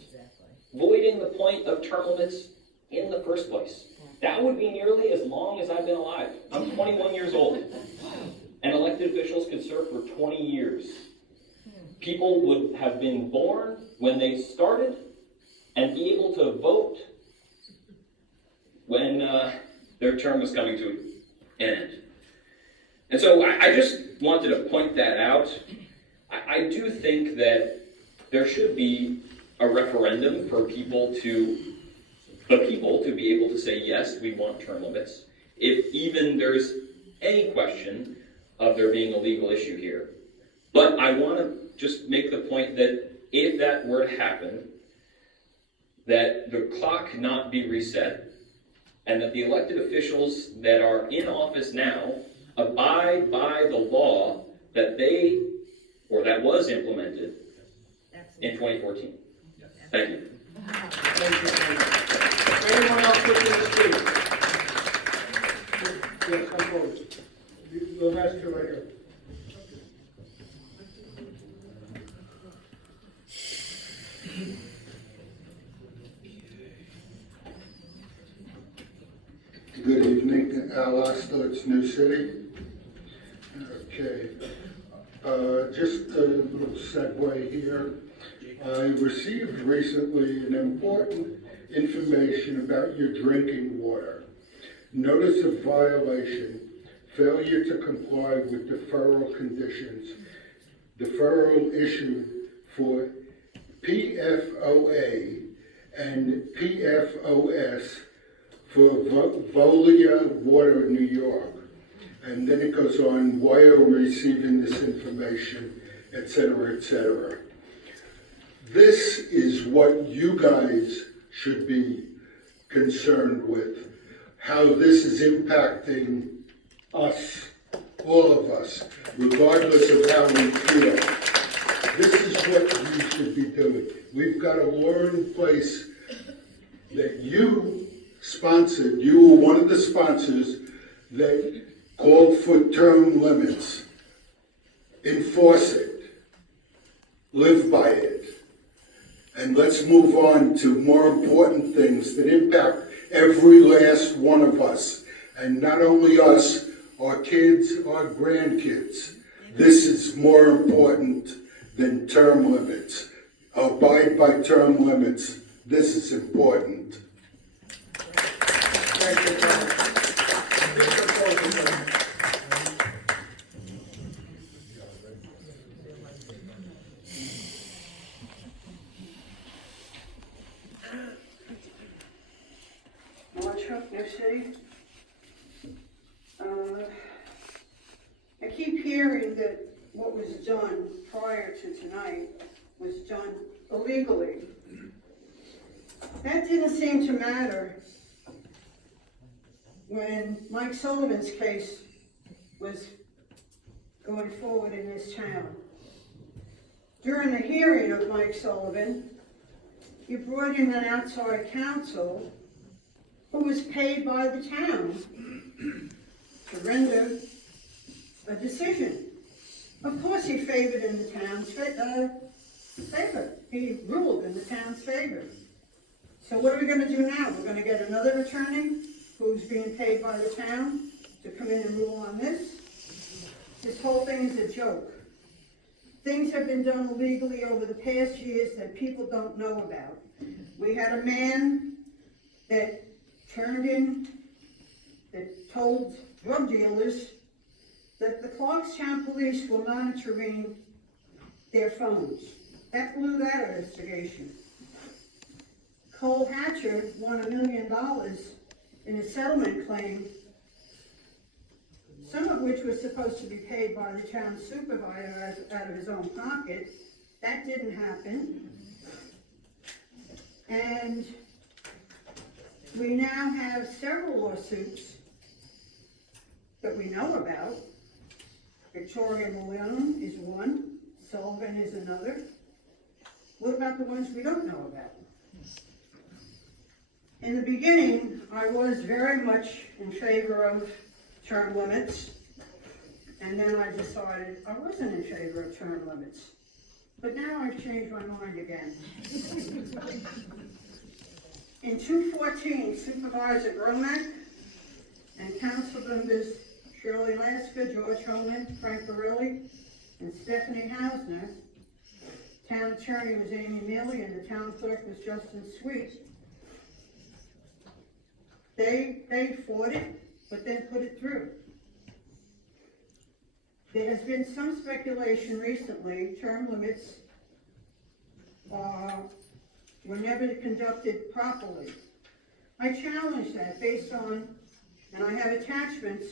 voiding the point of term limits in the first place. That would be nearly as long as I've been alive. I'm 21 years old. And elected officials could serve for 20 years. People would have been born when they started and be able to vote when their term was coming to an end. And so I just wanted to point that out. I do think that there should be a referendum for the people to be able to say, yes, we want term limits, if even there's any question of there being a legal issue here. But I want to just make the point that if that were to happen, that the clock not be reset, and that the elected officials that are in office now abide by the law that that was implemented in 2014. Thank you. Anyone else wishing to speak? Yes, come forward. The last two right here. Good evening, Al Osler, New City. Okay, just a little segue here. I received recently an important information about your drinking water. Notice of violation, failure to comply with deferral conditions. Deferral issued for PFOA and PFOS for Volia Water, New York. And then it goes on, why are we receiving this information, et cetera, et cetera. This is what you guys should be concerned with, how this is impacting us, all of us, regardless of how we feel. This is what you should be doing. We've got a law in place that you sponsored. You were one of the sponsors that called for term limits. Enforce it. Live by it. And let's move on to more important things that impact every last one of us. And not only us, our kids, our grandkids. This is more important than term limits. Abide by term limits. This is important. New City. I keep hearing that what was done prior to tonight was done illegally. That didn't seem to matter when Mike Sullivan's case was going forward in this town. During the hearing of Mike Sullivan, you brought in an outside counsel who was paid by the town to render a decision. Of course he favored in the town's favor. He ruled in the town's favor. So what are we going to do now? We're going to get another attorney who's being paid by the town to come in and rule on this? This whole thing is a joke. Things have been done illegally over the past years that people don't know about. We had a man that told drug dealers that the Clarkstown police were monitoring their phones. That blew that investigation. Cole Hatcher won $1 million in a settlement claim, some of which was supposed to be paid by the town supervisor out of his own pocket. That didn't happen. And we now have several lawsuits that we know about. Victoria Malone is one, Sullivan is another. What about the ones we don't know about? In the beginning, I was very much in favor of term limits, and then I decided I wasn't in favor of term limits. But now I've changed my mind again. In 2014, Supervisor Gromack and council members Shirley Lasker, George Holman, Frank Borelli, and Stephanie Hausner, town attorney was Amy Mealy, and the town clerk was Justin Sweet. They fought it, but then put it through. There has been some speculation recently, term limits were never conducted properly. I challenge that based on, and I have attachments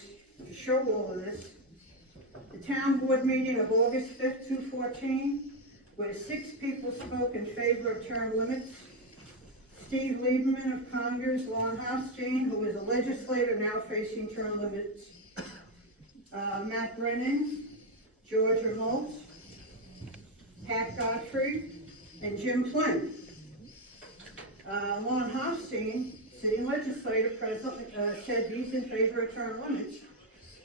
to show all of this, the town board meeting of August 5th, 2014, where 6 people spoke in favor of term limits. Steve Lieberman of Congress, Lon Hofstein, who is a legislator now facing term limits, Matt Brennan, George Remote, Pat Godfrey, and Jim Flynn. Lon Hofstein, sitting legislator, said he's in favor of term limits,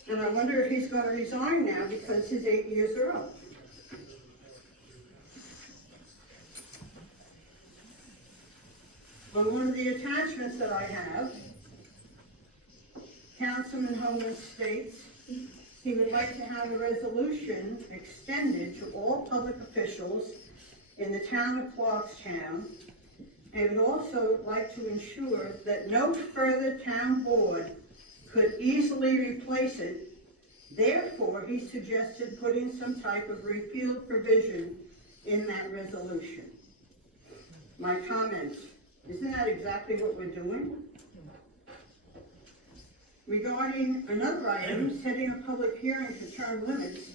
and I wonder if he's going to resign now because his 8 years are up. On one of the attachments that I have, Councilman Holman states he would like to have a resolution extended to all public officials in the town of Clarkstown, and would also like to ensure that no further town board could easily replace it. Therefore, he suggested putting some type of repeal provision in that resolution. My comments. Isn't that exactly what we're doing? Regarding another item, setting a public hearing for term limits,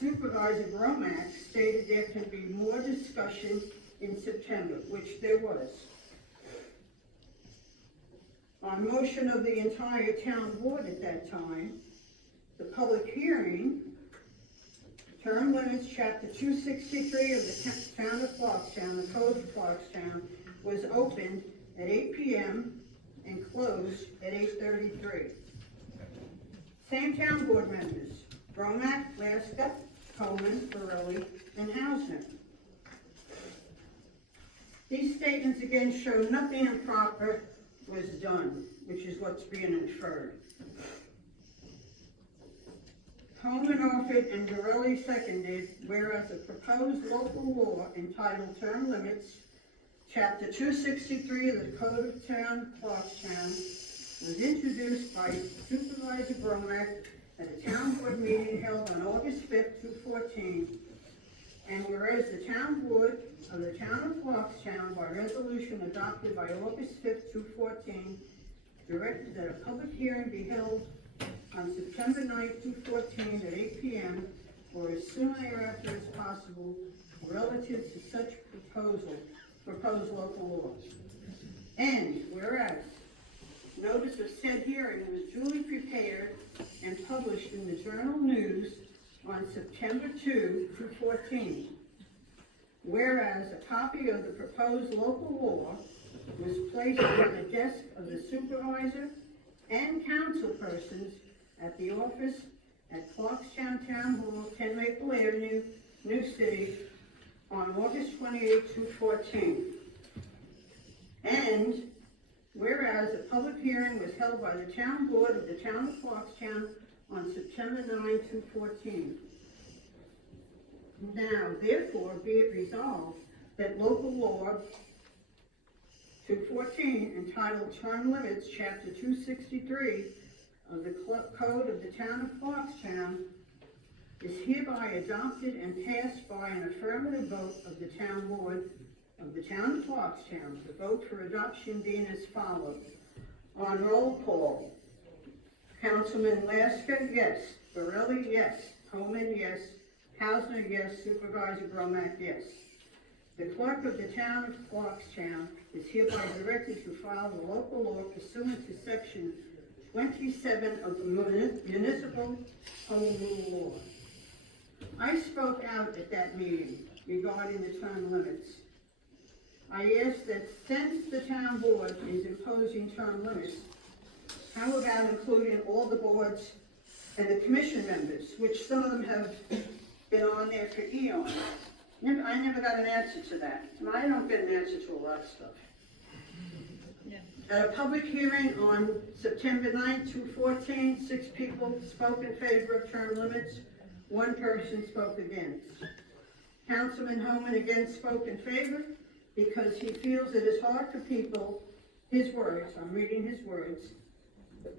Supervisor Gromack stated there can be more discussion in September, which there was. On motion of the entire town board at that time, the public hearing, term limits, chapter 263 of the town of Clarkstown, the code of Clarkstown, was opened at 8 p.m. and closed at 8:33. Same town board members, Gromack, Lasker, Coleman, Borelli, and Hausner. These statements again show nothing improper was done, which is what's being inferred. Coleman offered and Borelli seconded, whereas a proposed local law entitled Term Limits, Chapter 263 of the Code of Town, Clarkstown, was introduced by Supervisor Gromack at a town board meeting held on August 5th, 2014. And whereas the town board of the town of Clarkstown, by resolution adopted by August 5th, 2014, directed that a public hearing be held on September 9th, 2014 at 8 p.m. or as soon thereafter as possible relative to such proposed local laws. And whereas notice of said hearing was duly prepared and published in the Journal News on September 2, 2014. Whereas a copy of the proposed local law was placed on the desk of the supervisor and council persons at the office at Clarkstown Town Hall, 10 Maple Avenue, New City, on August 28, 2014. And whereas a public hearing was held by the town board of the town of Clarkstown on September 9, 2014. Now, therefore, be it resolved that local law 214, entitled Term Limits, Chapter 263 of the Code of the Town of Clarkstown, is hereby adopted and passed by an affirmative vote of the town board of the town of Clarkstown. The vote for adoption being as follows. On roll call, Councilman Lasker, yes. Borelli, yes. Holman, yes. Hausner, yes. Supervisor Bromack, yes. The clerk of the town of Clarkstown is hereby directed to file the local law pursuant to section 27 of the municipal home rule law. I spoke out at that meeting regarding the term limits. I asked that since the town board is imposing term limits, how about including all the boards and the commission members, which some of them have been on there for eons? I never got an answer to that. And I don't get an answer to a lot of stuff. At a public hearing on September 9, 2014, 6 people spoke in favor of term limits. 1 person spoke against. Councilman Homan again spoke in favor because he feels it is hard for people, his words, I'm reading his words,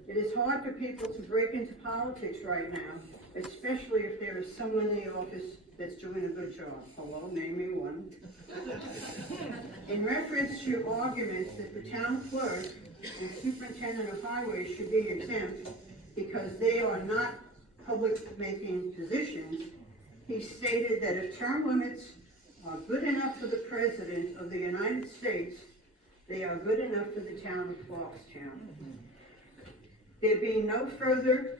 it is hard for people to break into politics right now, especially if there is someone in the office that's doing a good job. Hello, name me one. In reference to arguments that the town clerk and superintendent of highways should be exempt because they are not public-making positions, he stated that if term limits are good enough for the President of the United States, they are good enough for the town of Clarkstown. There being no further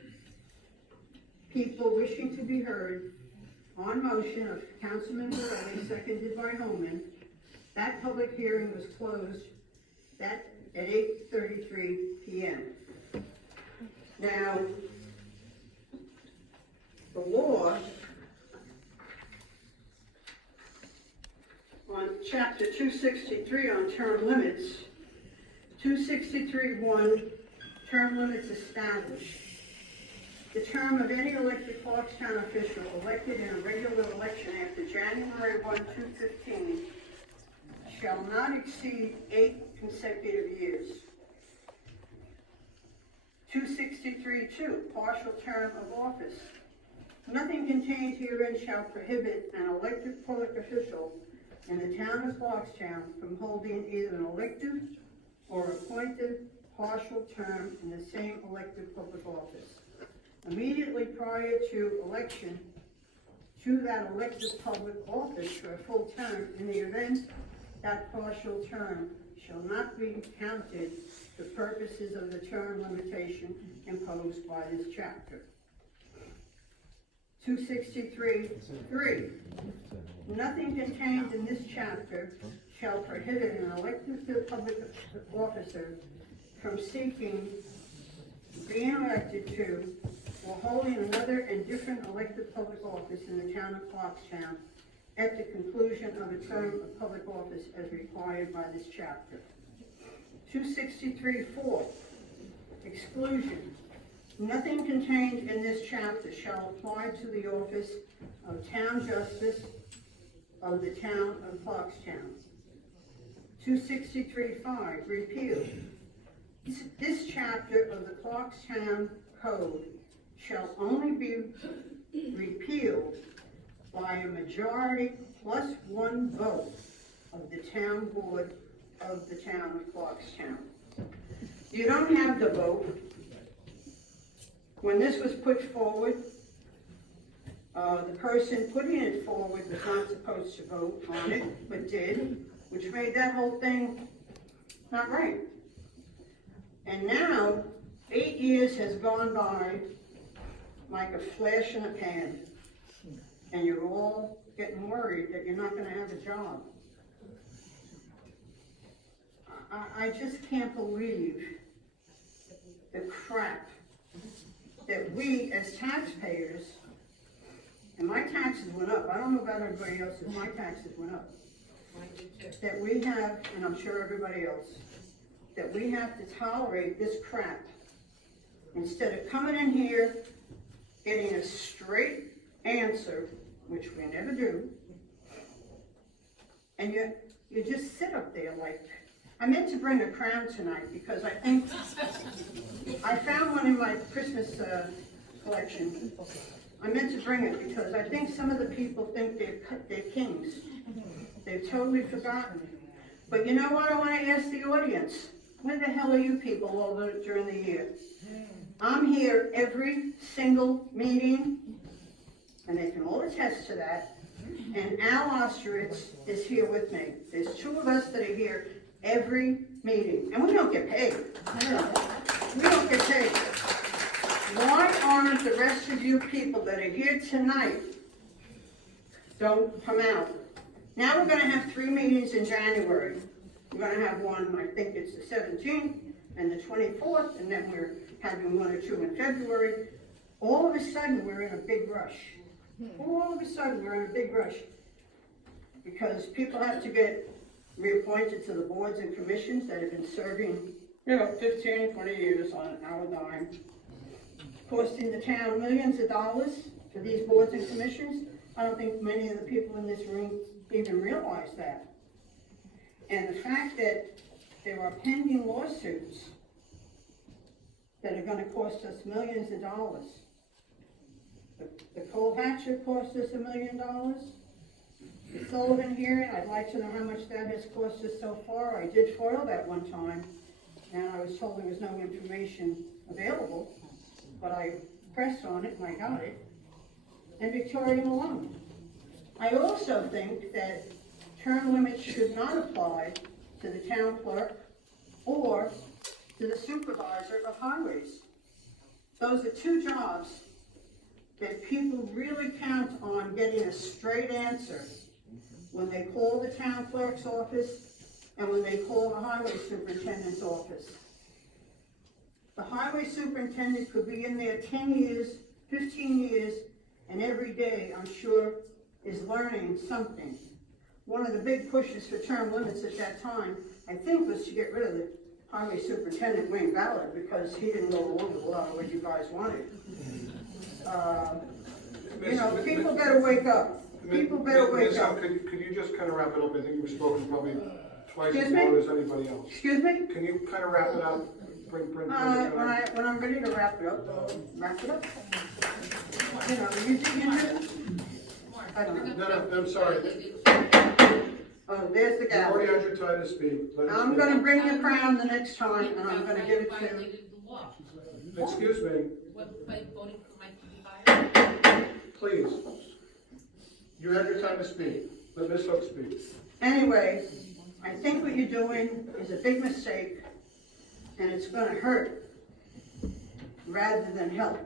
people wishing to be heard, on motion of Councilman Borelli, seconded by Holman, that public hearing was closed at 8:33 p.m. Now, the law on chapter 263 on term limits, 263(1), term limits established. The term of any elected Clarkstown official elected in a regular election after January 1, 2015 shall not exceed 8 consecutive years. 263(2), partial term of office. Nothing contained herein shall prohibit an elected public official in the town of Clarkstown from holding either an elective or appointed partial term in the same elected public office. Immediately prior to election to that elected public office for a full term, in the event that partial term shall not be counted for purposes of the term limitation imposed by this chapter. 263(3). Nothing contained in this chapter shall prohibit an elected public officer from seeking, being elected to, or holding another and different elected public office in the town of Clarkstown at the conclusion of a term of public office as required by this chapter. 263(4). Exclusion. Nothing contained in this chapter shall apply to the office of Town Justice of the town of Clarkstown. 263(5). Repeal. This chapter of the Clarkstown Code shall only be repealed by a majority plus 1 vote of the town board of the town of Clarkstown. You don't have the vote. When this was put forward, the person putting it forward was not supposed to vote on it, but did, which made that whole thing not right. And now, 8 years has gone by like a flash in a pan, and you're all getting worried that you're not going to have a job. I just can't believe the crap that we as taxpayers, and my taxes went up, I don't know about everybody else's, my taxes went up, that we have, and I'm sure everybody else, that we have to tolerate this crap instead of coming in here, getting a straight answer, which we never do, and you just sit up there like, I meant to bring a crown tonight because I think I found one in my Christmas collection, I meant to bring it because I think some of the people think they're kings. They've totally forgotten. But you know what I want to ask the audience? Where the hell are you people all during the year? I'm here every single meeting, and they can all attest to that. And Al Osteritz is here with me. There's two of us that are here every meeting, and we don't get paid. We don't get paid. Why aren't the rest of you people that are here tonight don't come out? Now we're going to have 3 meetings in January. We're going to have one, I think it's the 17th and the 24th, and then we're having 1 or 2 in February. All of a sudden, we're in a big rush. All of a sudden, we're in a big rush because people have to get reappointed to the boards and commissions that have been serving, 15, 20 years on our dime, costing the town millions of dollars for these boards and commissions. I don't think many of the people in this room even realize that. And the fact that there are pending lawsuits that are going to cost us millions of dollars. The Cole Hatcher cost us $1 million. The Sullivan hearing, I'd like to know how much that has cost us so far. I did foil that one time, and I was told there was no information available, but I pressed on it and I got it. And Victoria Malone. I also think that term limits should not apply to the town clerk or to the supervisor of highways. Those are 2 jobs that people really count on getting a straight answer when they call the town clerk's office and when they call the highway superintendent's office. The highway superintendent could be in there 10 years, 15 years, and every day, I'm sure, is learning something. One of the big pushes for term limits at that time, I think, was to get rid of the highway superintendent, Wayne Ballard, because he didn't go along with a lot of what you guys wanted. People better wake up. People better wake up. Could you just kind of wrap it up? I think you've spoken probably twice as Excuse me? long as anybody else. Excuse me? Can you kind of wrap it up? Bring When I'm ready to wrap it up, I'll wrap it up. You do. I don't know. No, I'm sorry. Oh, there's the You gavel. already had your time to speak. I'm gonna bring the crown the next time, and I'm gonna give it to. Excuse me, What, by voting for Mike to be fired? please. You had your time to speak. Let Ms. Hook speak. Anyway, I think what you're doing is a big mistake, and it's gonna hurt rather than help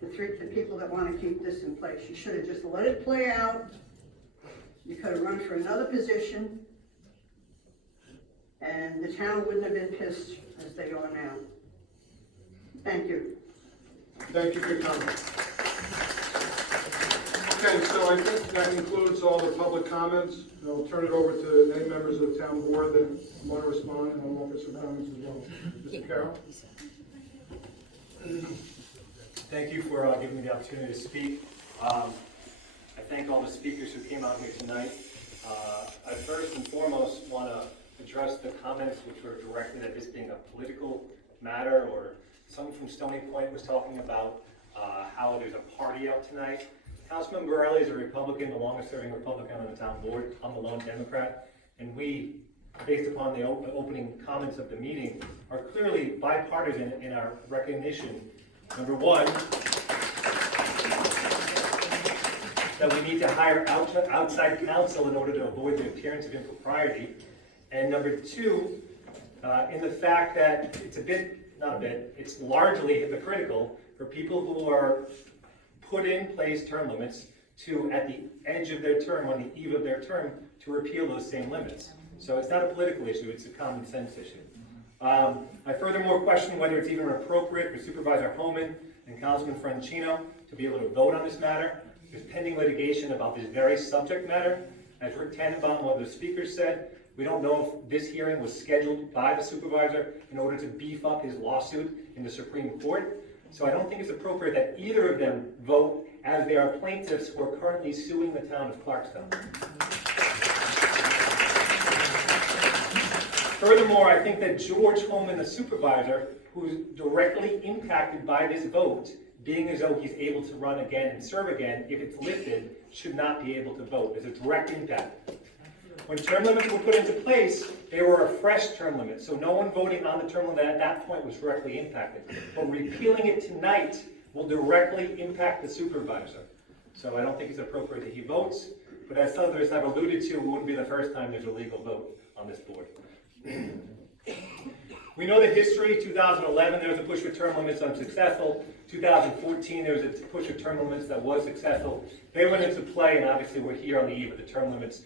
the people that wanna keep this in place. You should have just let it play out. You could have run for another position, and the town wouldn't have been pissed as they are now. Thank you. Thank you for your comment. Okay, so I think that concludes all the public comments. I'll turn it over to any members of the town board that want to respond, and I'll offer some comments as well. Mr. Carroll? Thank you for giving me the opportunity to speak. I thank all the speakers who came out here tonight. I first and foremost want to address the comments which were directed at this being a political matter, or someone from Stony Point was talking about how there's a party out tonight. Councilman Borelli is a Republican, the longest serving Republican on the town board. I'm a lone Democrat, and we, based upon the opening comments of the meeting, are clearly bipartisan in our recognition. Number one, that we need to hire outside counsel in order to avoid the appearance of impropriety. And number two, in the fact that it's largely hypocritical for people who are put in place term limits to, at the edge of their term, on the eve of their term, to repeal those same limits. So it's not a political issue, it's a common sense issue. I furthermore question whether it's even appropriate for Supervisor Homan and Councilman Francino to be able to vote on this matter. There's pending litigation about this very subject matter. As Rick Tannenbaum, one of the speakers, said, we don't know if this hearing was scheduled by the supervisor in order to beef up his lawsuit in the Supreme Court. So I don't think it's appropriate that either of them vote, as they are plaintiffs who are currently suing the town of Clarkstown. Furthermore, I think that George Homan, the supervisor, who's directly impacted by this vote, being as though he's able to run again and serve again, if it's lifted, should not be able to vote. There's a direct impact. When term limits were put into place, they were a fresh term limit, so no one voting on the term limit at that point was directly impacted. But repealing it tonight will directly impact the supervisor. So I don't think it's appropriate that he votes, but as others have alluded to, it wouldn't be the first time there's a legal vote on this board. We know the history. 2011, there was a push for term limits unsuccessful. 2014, there was a push for term limits that was successful. They went into play, and obviously we're here on the eve of the term limits.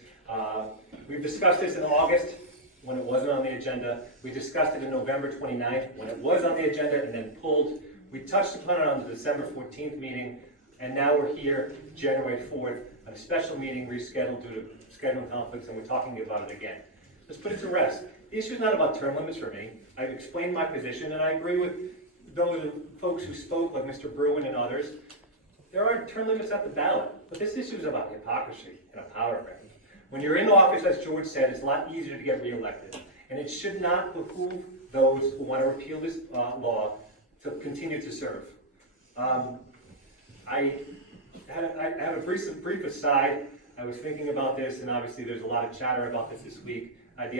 We've discussed this in August when it wasn't on the agenda. We discussed it in November 29th when it was on the agenda and then pulled. We touched upon it on the December 14th meeting, and now we're here January 4th on a special meeting rescheduled due to scheduling conflicts, and we're talking about it again. Let's put it to rest. The issue is not about term limits for me. I've explained my position, and I agree with those folks who spoke, like Mr. Bruin and others. There are term limits at the ballot, but this issue is about hypocrisy and a power grab. When you're in office, as George said, it's a lot easier to get reelected, and it should not behoove those who want to repeal this law to continue to serve. I have a brief aside. I was thinking about this, and obviously there's a lot of chatter about this week. I had the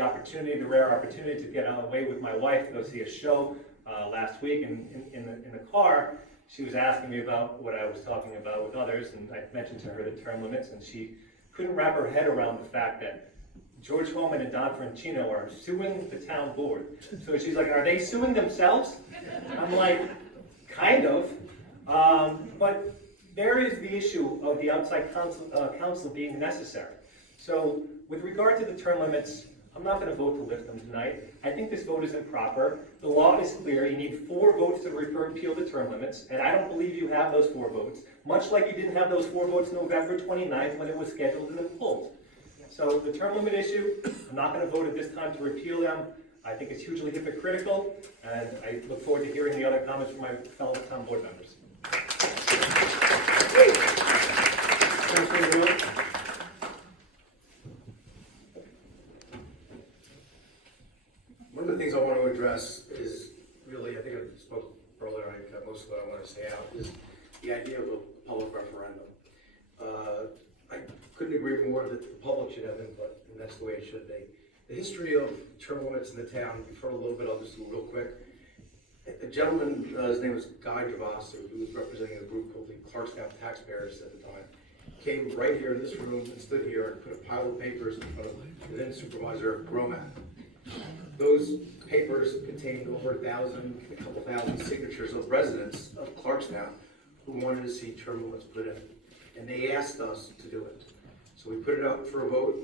rare opportunity to get away with my wife to go see a show last week, and in the car, she was asking me about what I was talking about with others, and I mentioned to her the term limits, and she couldn't wrap her head around the fact that George Holman and Don Francino are suing the town board. So she's like, are they suing themselves? I'm like, kind of. But there is the issue of the outside counsel being necessary. So with regard to the term limits, I'm not going to vote to lift them tonight. I think this vote is improper. The law is clear. You need 4 votes to repeal the term limits, and I don't believe you have those 4 votes, much like you didn't have those 4 votes November 29th when it was scheduled and then pulled. So the term limit issue, I'm not going to vote at this time to repeal them. I think it's hugely hypocritical, and I look forward to hearing the other comments from my fellow town board members. One of the things I want to address is really, I think I spoke earlier, I got most of what I want to say out, is the idea of a public referendum. I couldn't agree more that the public should have input, and that's the way it should be. The history of term limits in the town, you've heard a little bit, I'll just do real quick. A gentleman, his name was Guy Gervais, who was representing a group called the Clarkstown Taxpayers at the time, came right here in this room and stood here and put a pile of papers in front of the then supervisor, Gromack. Those papers contained over 1,000, a couple thousand signatures of residents of Clarkstown who wanted to see term limits put in. And they asked us to do it. So we put it up for a vote.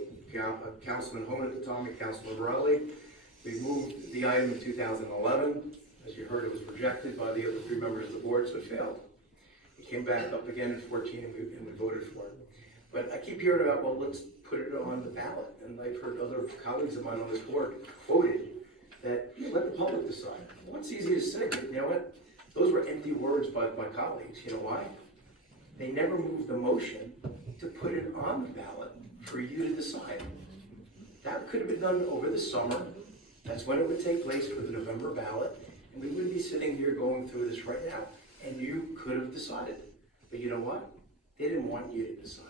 Councilman Homan at the time and Councilman Morelli. We moved the item in 2011. As you heard, it was rejected by the other 3 members of the board, so it failed. It came back up again in 14 and we voted for it. But I keep hearing about, well, let's put it on the ballot. And I've heard other colleagues of mine on this board quoted that let the public decide. Well, it's easy to say, but you know what? Those were empty words by my colleagues. You know why? They never moved the motion to put it on the ballot for you to decide. That could have been done over the summer. That's when it would take place for the November ballot. And we wouldn't be sitting here going through this right now. And you could have decided. But you know what? They didn't want you to decide.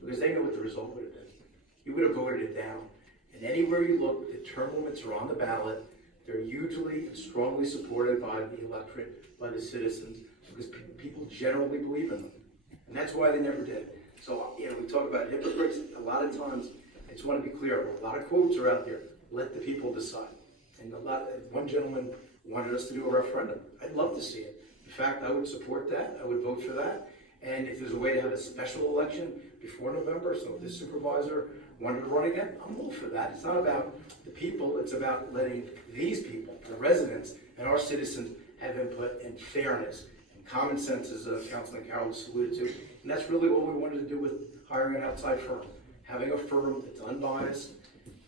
Because they know what the result would have been. You would have voted it down. And anywhere you look, the term limits are on the ballot. They're hugely and strongly supported by the electorate, by the citizens, because people generally believe in them. And that's why they never did. So, you know, we talk about hypocrites. A lot of times, I just want to be clear. A lot of quotes are out there. Let the people decide. And one gentleman wanted us to do a referendum. I'd love to see it. In fact, I would support that. I would vote for that. And if there's a way to have a special election before November, so if this supervisor wanted to run again, I'm all for that. It's not about the people, it's about letting these people, the residents, and our citizens have input and fairness and common sense, as Councilman Carroll just alluded to. And that's really what we wanted to do with hiring an outside firm. Having a firm that's unbiased,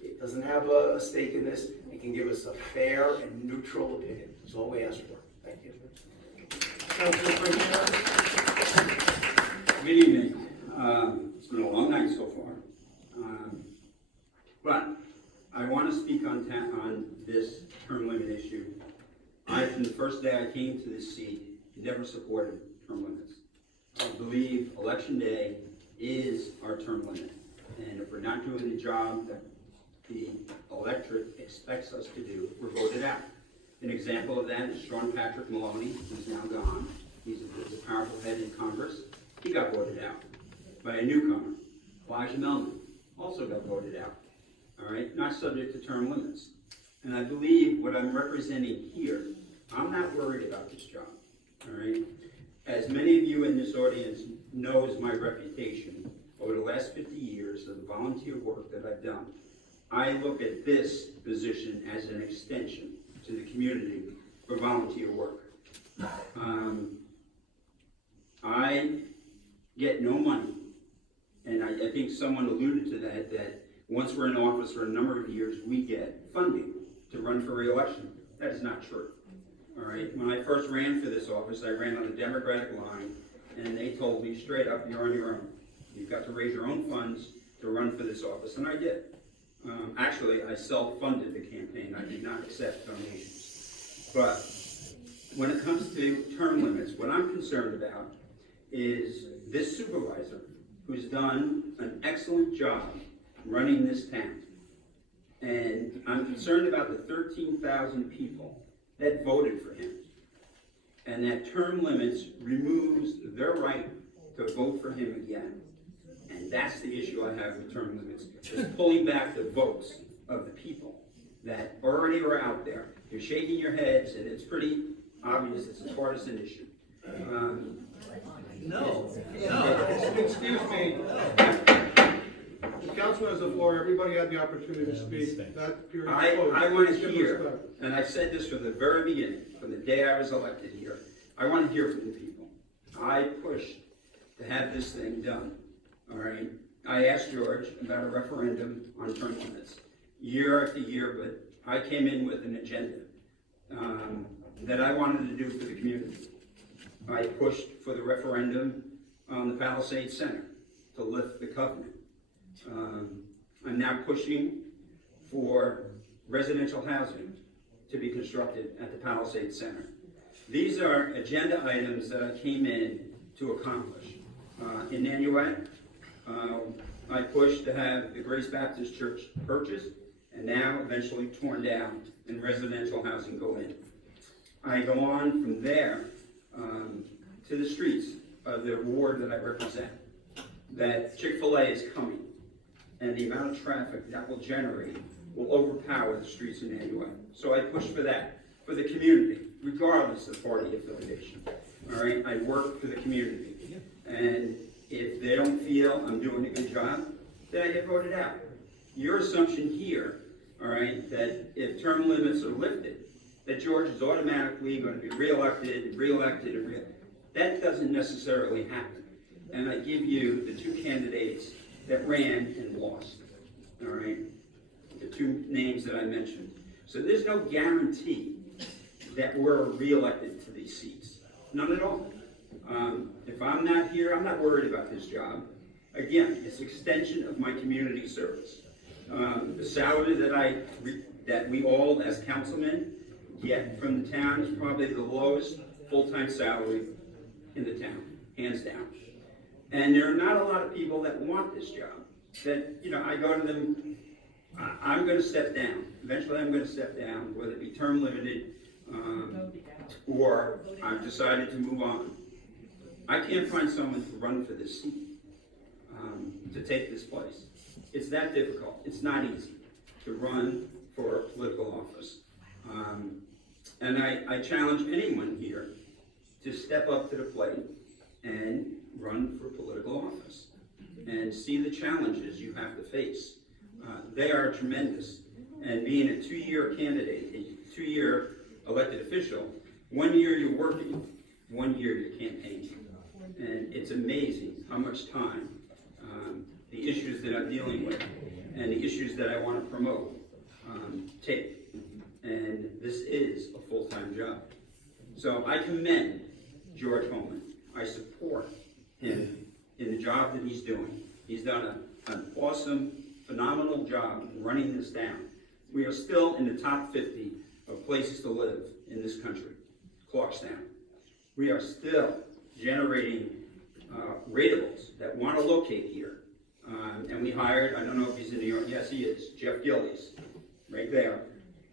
it doesn't have a stake in this, it can give us a fair and neutral opinion. That's all we ask for. Thank you. Good evening. It's been a long night so far. But I want to speak on this term limit issue. From the first day I came to this seat, never supported term limits. I believe election day is our term limit. And if we're not doing the job that the electorate expects us to do, we're voted out. An example of that is Sean Patrick Maloney, who's now gone. He's a powerful head in Congress. He got voted out by a newcomer. Elijah Melman also got voted out. All right, not subject to term limits. And I believe what I'm representing here, I'm not worried about this job. All right, as many of you in this audience knows my reputation over the last 50 years of the volunteer work that I've done. I look at this position as an extension to the community for volunteer work. I get no money, and I think someone alluded to that once we're in office for a number of years, we get funding to run for re-election. That is not true. All right, when I first ran for this office, I ran on the Democratic line, and they told me straight up, you're on your own. You've got to raise your own funds to run for this office, and I did. Actually, I self-funded the campaign. I did not accept donations. But when it comes to term limits, what I'm concerned about is this supervisor who's done an excellent job running this town. And I'm concerned about the 13,000 people that voted for him. And that term limits removes their right to vote for him again. And that's the issue I have with term limits, is pulling back the votes of the people that already are out there. You're shaking your heads, and it's pretty obvious it's a partisan issue. Excuse me. The council has the floor. Everybody had the opportunity to speak. That period is closed. I want to Please give hear, respect. and I've said this from the very beginning, from the day I was elected here, I want to hear from the people. I pushed to have this thing done, all right? I asked George about a referendum on term limits year after year, but I came in with an agenda that I wanted to do for the community. I pushed for the referendum on the Palisades Center to lift the covenant. I'm now pushing for residential housing to be constructed at the Palisades Center. These are agenda items that I came in to accomplish. In Nanuet, I pushed to have the Grace Baptist Church purchased and now eventually torn down and residential housing go in. I go on from there to the streets of the ward that I represent. That Chick-fil-A is coming, and the amount of traffic that will generate will overpower the streets in Nanuet. So I push for that, for the community, regardless of party affiliation. All right, I work for the community. And if they don't feel I'm doing a good job, then I get voted out. Your assumption here, all right, that if term limits are lifted, that George is automatically going to be reelected, that doesn't necessarily happen. And I give you the two candidates that ran and lost, all right? The two names that I mentioned. So there's no guarantee that we're reelected to these seats. None at all. If I'm not here, I'm not worried about this job. Again, it's extension of my community service. The salary that we all as councilmen get from the town is probably the lowest full-time salary in the town, hands down. And there are not a lot of people that want this job. That, you know, I go to them, I'm going to step down. Eventually I'm going to step down, whether it be term limited or I've decided to move on. I can't find someone to run for this seat, to take this place. It's that difficult. It's not easy to run for political office. And I challenge anyone here to step up to the plate and run for political office and see the challenges you have to face. They are tremendous. And being a two-year candidate, a two-year elected official, 1 year you're working, 1 year you're campaigning. And it's amazing how much time the issues that I'm dealing with and the issues that I want to promote take. And this is a full-time job. So I commend George Holman. I support him in the job that he's doing. He's done an awesome, phenomenal job running this town. We are still in the top 50 of places to live in this country, Clarkstown. we are still generating ratables that want to locate here. And we hired, I don't know if he's in New York, yes he is, Jeff Gillies, right there,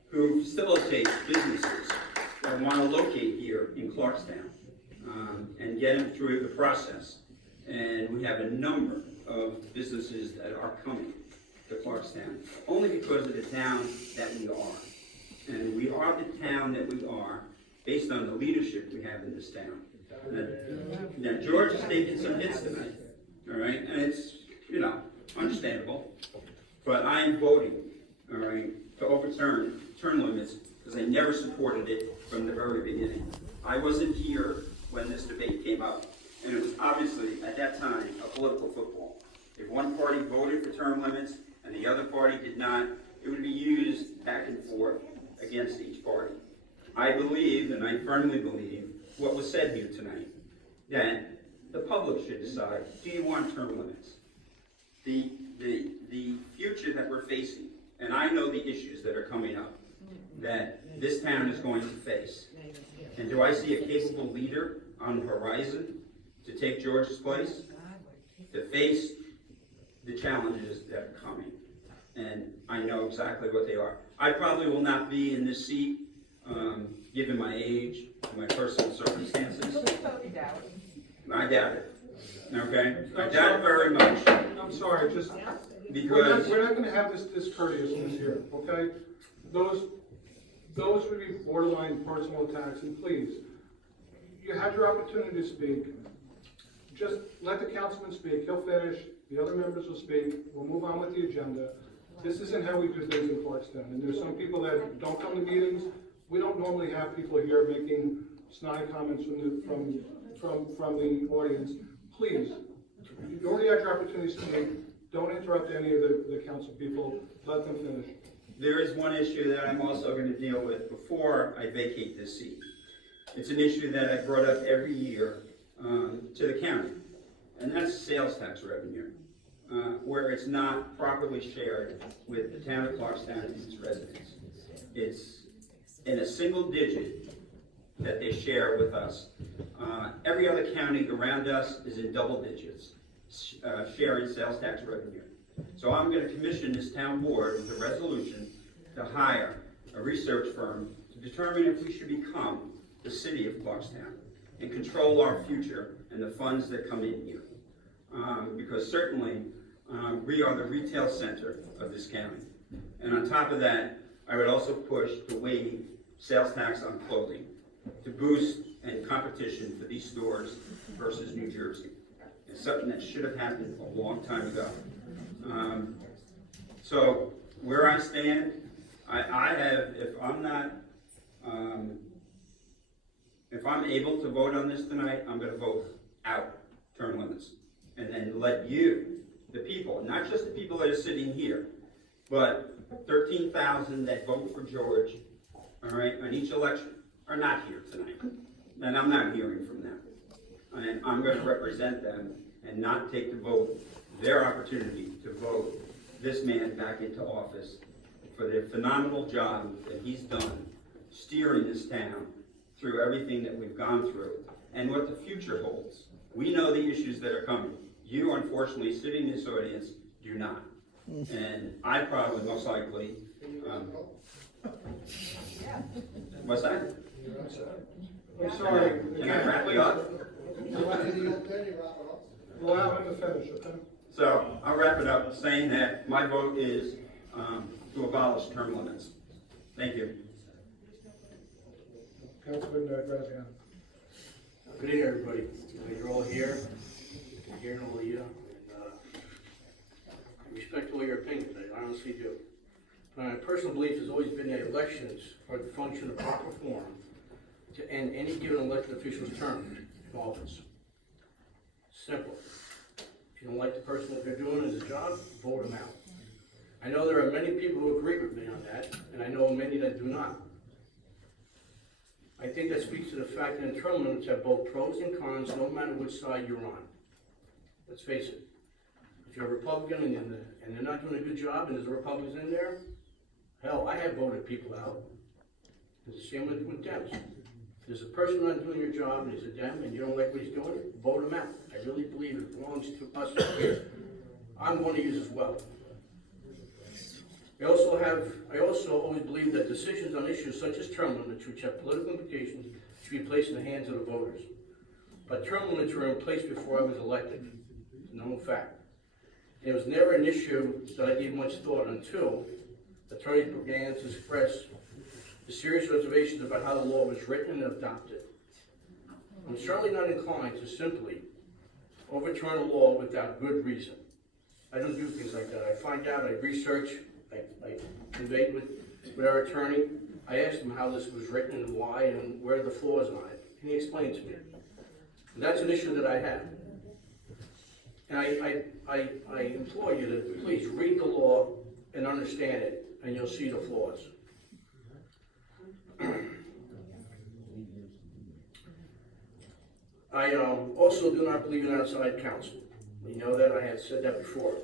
who facilitates businesses that want to locate here in Clarkstown and get them through the process. And we have a number of businesses that are coming to Clarkstown, only because of the town that we are. And we are the town that we are based on the leadership we have in this town. Now George has taken some hits tonight, all right, and it's, you know, understandable, but I am voting, all right, to overturn term limits because I never supported it from the very beginning. I wasn't here when this debate came up, and it was obviously, at that time, a political football. If one party voted for term limits and the other party did not, it would be used back and forth against each party. I believe, and I firmly believe, what was said here tonight, that the public should decide, do you want term limits? The future that we're facing, and I know the issues that are coming up, that this town is going to face. And do I see a capable leader on the horizon to take George's place? To face the challenges that are coming. And I know exactly what they are. I probably will not be in this seat, given my age and my personal circumstances. I doubt it. Okay? I doubt it very much. I'm sorry, just, Because we're not gonna have this discourteousness here, okay? Those would be borderline personal attacks, and please, you had your opportunity to speak. Just let the councilman speak, he'll finish, the other members will speak, we'll move on with the agenda. This isn't how we do things in Clarkstown, and there's some people that don't come to meetings. We don't normally have people here making snide comments from the audience. Please, you already had your opportunity to speak. Don't interrupt any of the council people. Let them finish. there is one issue that I'm also going to deal with before I vacate this seat. It's an issue that I brought up every year to the county, and that's sales tax revenue, where it's not properly shared with the town of Clarkstown and its residents. It's in a single digit that they share with us. Every other county around us is in double digits, sharing sales tax revenue. So I'm going to commission this town board with a resolution to hire a research firm to determine if we should become the city of Clarkstown and control our future and the funds that come in here. Because certainly we are the retail center of this county. And on top of that, I would also push to waive sales tax on clothing to boost and competition for these stores versus New Jersey. It's something that should have happened a long time ago. So where I stand, I have, if I'm able to vote on this tonight, I'm going to vote out term limits. And then let you, the people, not just the people that are sitting here, but 13,000 that vote for George, all right, on each election, are not here tonight. And I'm not hearing from them. And I'm going to represent them and not take the vote, their opportunity to vote this man back into office for the phenomenal job that he's done steering this town through everything that we've gone through and what the future holds. We know the issues that are coming. You, unfortunately, sitting in this audience, do not. And I probably, most likely, what's that? I'm sorry. Can I wrap it up? Allow him to finish, okay? So I'll wrap it up saying that my vote is to abolish term limits. Thank you. Councilman Graziano. Good evening, everybody. You're all here. You're hearing all of you. I respect all your opinions. I honestly do. My personal belief has always been that elections are the function of proper form to end any given elected official's term in office. Simple. If you don't like the person that they're doing as a job, vote them out. I know there are many people who agree with me on that, and I know many that do not. I think that speaks to the fact that term limits have both pros and cons, no matter which side you're on. Let's face it. If you're a Republican and they're not doing a good job and there's a Republican in there, hell, I have voted people out. It's the same with Dems. If there's a person not doing your job and he's a Dem and you don't like what he's doing, vote him out. I really believe it belongs to us here. I'm one of you as well. I also always believe that decisions on issues such as term limits, which have political implications, should be placed in the hands of the voters. But term limits were in place before I was elected. It's a known fact. It was never an issue that I gave much thought until attorneys began to express the serious reservations about how the law was written and adopted. I'm certainly not inclined to simply overturn a law without good reason. I don't do things like that. I find out, I research, I conveyed with our attorney. I asked him how this was written and why and where are the flaws on it. And he explained to me. And that's an issue that I have. And I implore you to please read the law and understand it, and you'll see the flaws. I also do not believe in outside counsel. You know that, I have said that before.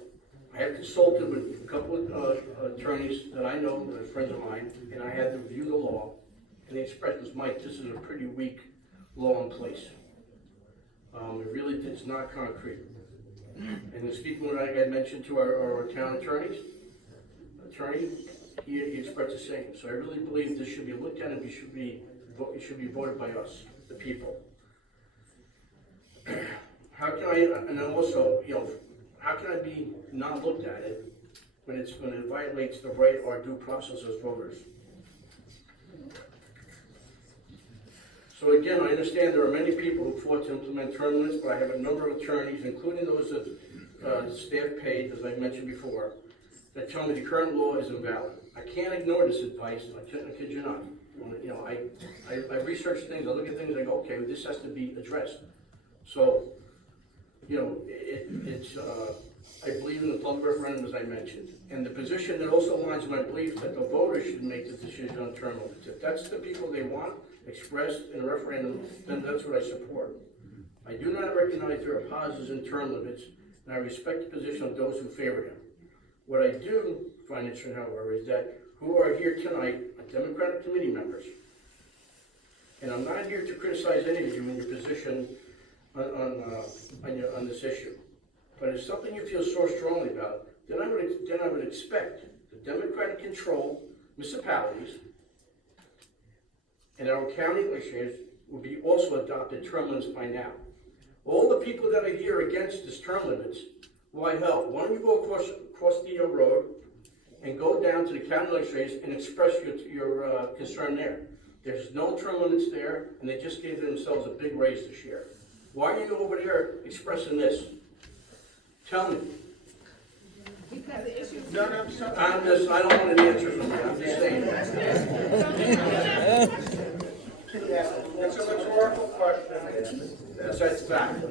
I have consulted with a couple of attorneys that I know, that are friends of mine, and I had to review the law, and they expressed this, Mike, this is a pretty weak law in place. It really is not concrete. And in speaking with, like I mentioned to our town attorney, he expressed the same. So I really believe this should be looked at and it should be voted by us, the people. How can I, and then also, how can I be not looked at it when it violates the right or due process as voters? So again, I understand there are many people who fought to implement term limits, but I have a number of attorneys, including those that staff paid, as I mentioned before, that tell me the current law is invalid. I can't ignore this advice, I kid you not. I research things, I look at things, I go, okay, this has to be addressed. So, I believe in the public referendum, as I mentioned. And the position that also aligns with my belief that the voters should make the decision on term limits. If that's the people they want expressed in a referendum, then that's what I support. I do not recognize there are positives in term limits, and I respect the position of those who favor them. What I do find interesting, however, is that who are here tonight are Democratic committee members. And I'm not here to criticize any of you in your position on this issue. But if it's something you feel so strongly about, then I would expect the Democratic controlled municipalities and our county legislatures will be also adopted term limits by now. All the people that are here against this term limits, why hell, why don't you go across the road and go down to the county legislatures and express your concern there. There's no term limits there, and they just gave themselves a big raise this year. Why are you over there expressing this? Tell me. Because the issue. I don't want an answer from you, I'm just saying. It's a rhetorical question. That's fact.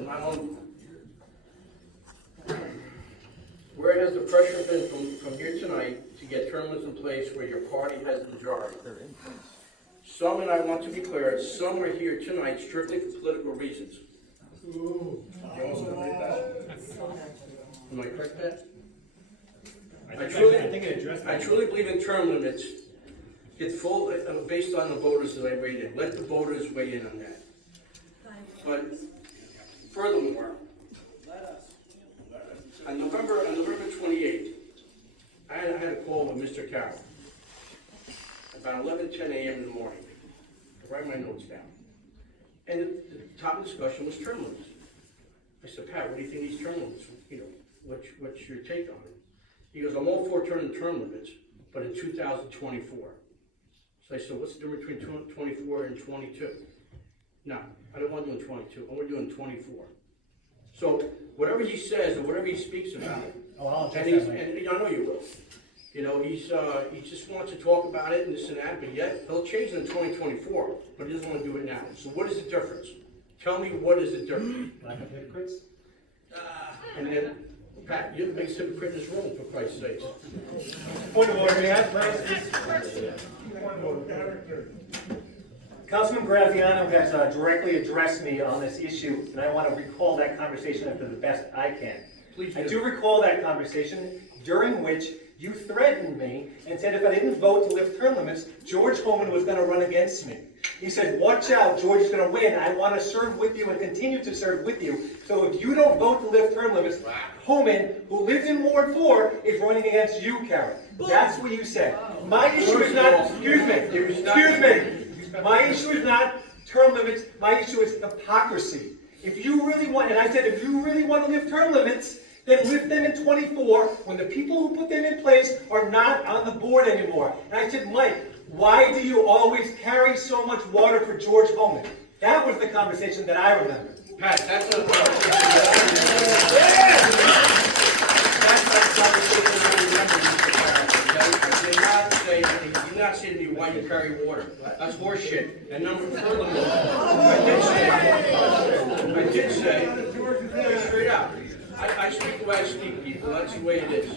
Where has the pressure been from here tonight to get term limits in place where your party has the majority? Some, and I want to be clear, some are here tonight strictly for political reasons. Am I correct, Pat? I truly believe in term limits. Get full, based on the voters that I weighed in. Let the voters weigh in on that. But furthermore, on November 28th, I had a call with Mr. Carroll about 11:10 a.m. in the morning. I write my notes down. And the top of the discussion was term limits. I said, Pat, what do you think these term limits, what's your take on it? He goes, I'm all for turning term limits, but in 2024. So I said, what's the difference between 24 and 22? No, I don't want to do in 22, I want to do in 24. So whatever he says or whatever he speaks about, and I know you will. He just wants to talk about it and this and that, but yet he'll change it in 2024, but he doesn't want to do it now. So what is the difference? Tell me what is the difference? Lack of hypocrites? And then, Pat, you're the biggest hypocrite in this room, for Christ's sake. Point of order, may I please? Councilman Graziano has directly addressed me on this issue, and I want to recall that conversation after the best I can. Please I do recall that conversation during which you threatened me and said if I didn't vote to lift term limits, George Holman was going to run against me. You said, watch out, George is going to win. I want to serve with you and continue to serve with you. So if you don't vote to lift term limits, Homan, who lives in Ward 4, is running against you, Karen. That's what you said. My issue is not, excuse me. My issue is not term limits. My issue is hypocrisy. If you really want, and I said, if you really want to lift term limits, then lift them in 24 when the people who put them in place are not on the board anymore. And I said, Mike, why do you always carry so much water for George Homan? That was the conversation that I remember. Pat, that's not the conversation that's not the conversation I remember, Mr. Parrish, okay? I did not say anything. You did not say to me why you carry water. That's horseshit. And furthermore, I did say, straight out, I speak the way I speak, people. That's the way it is.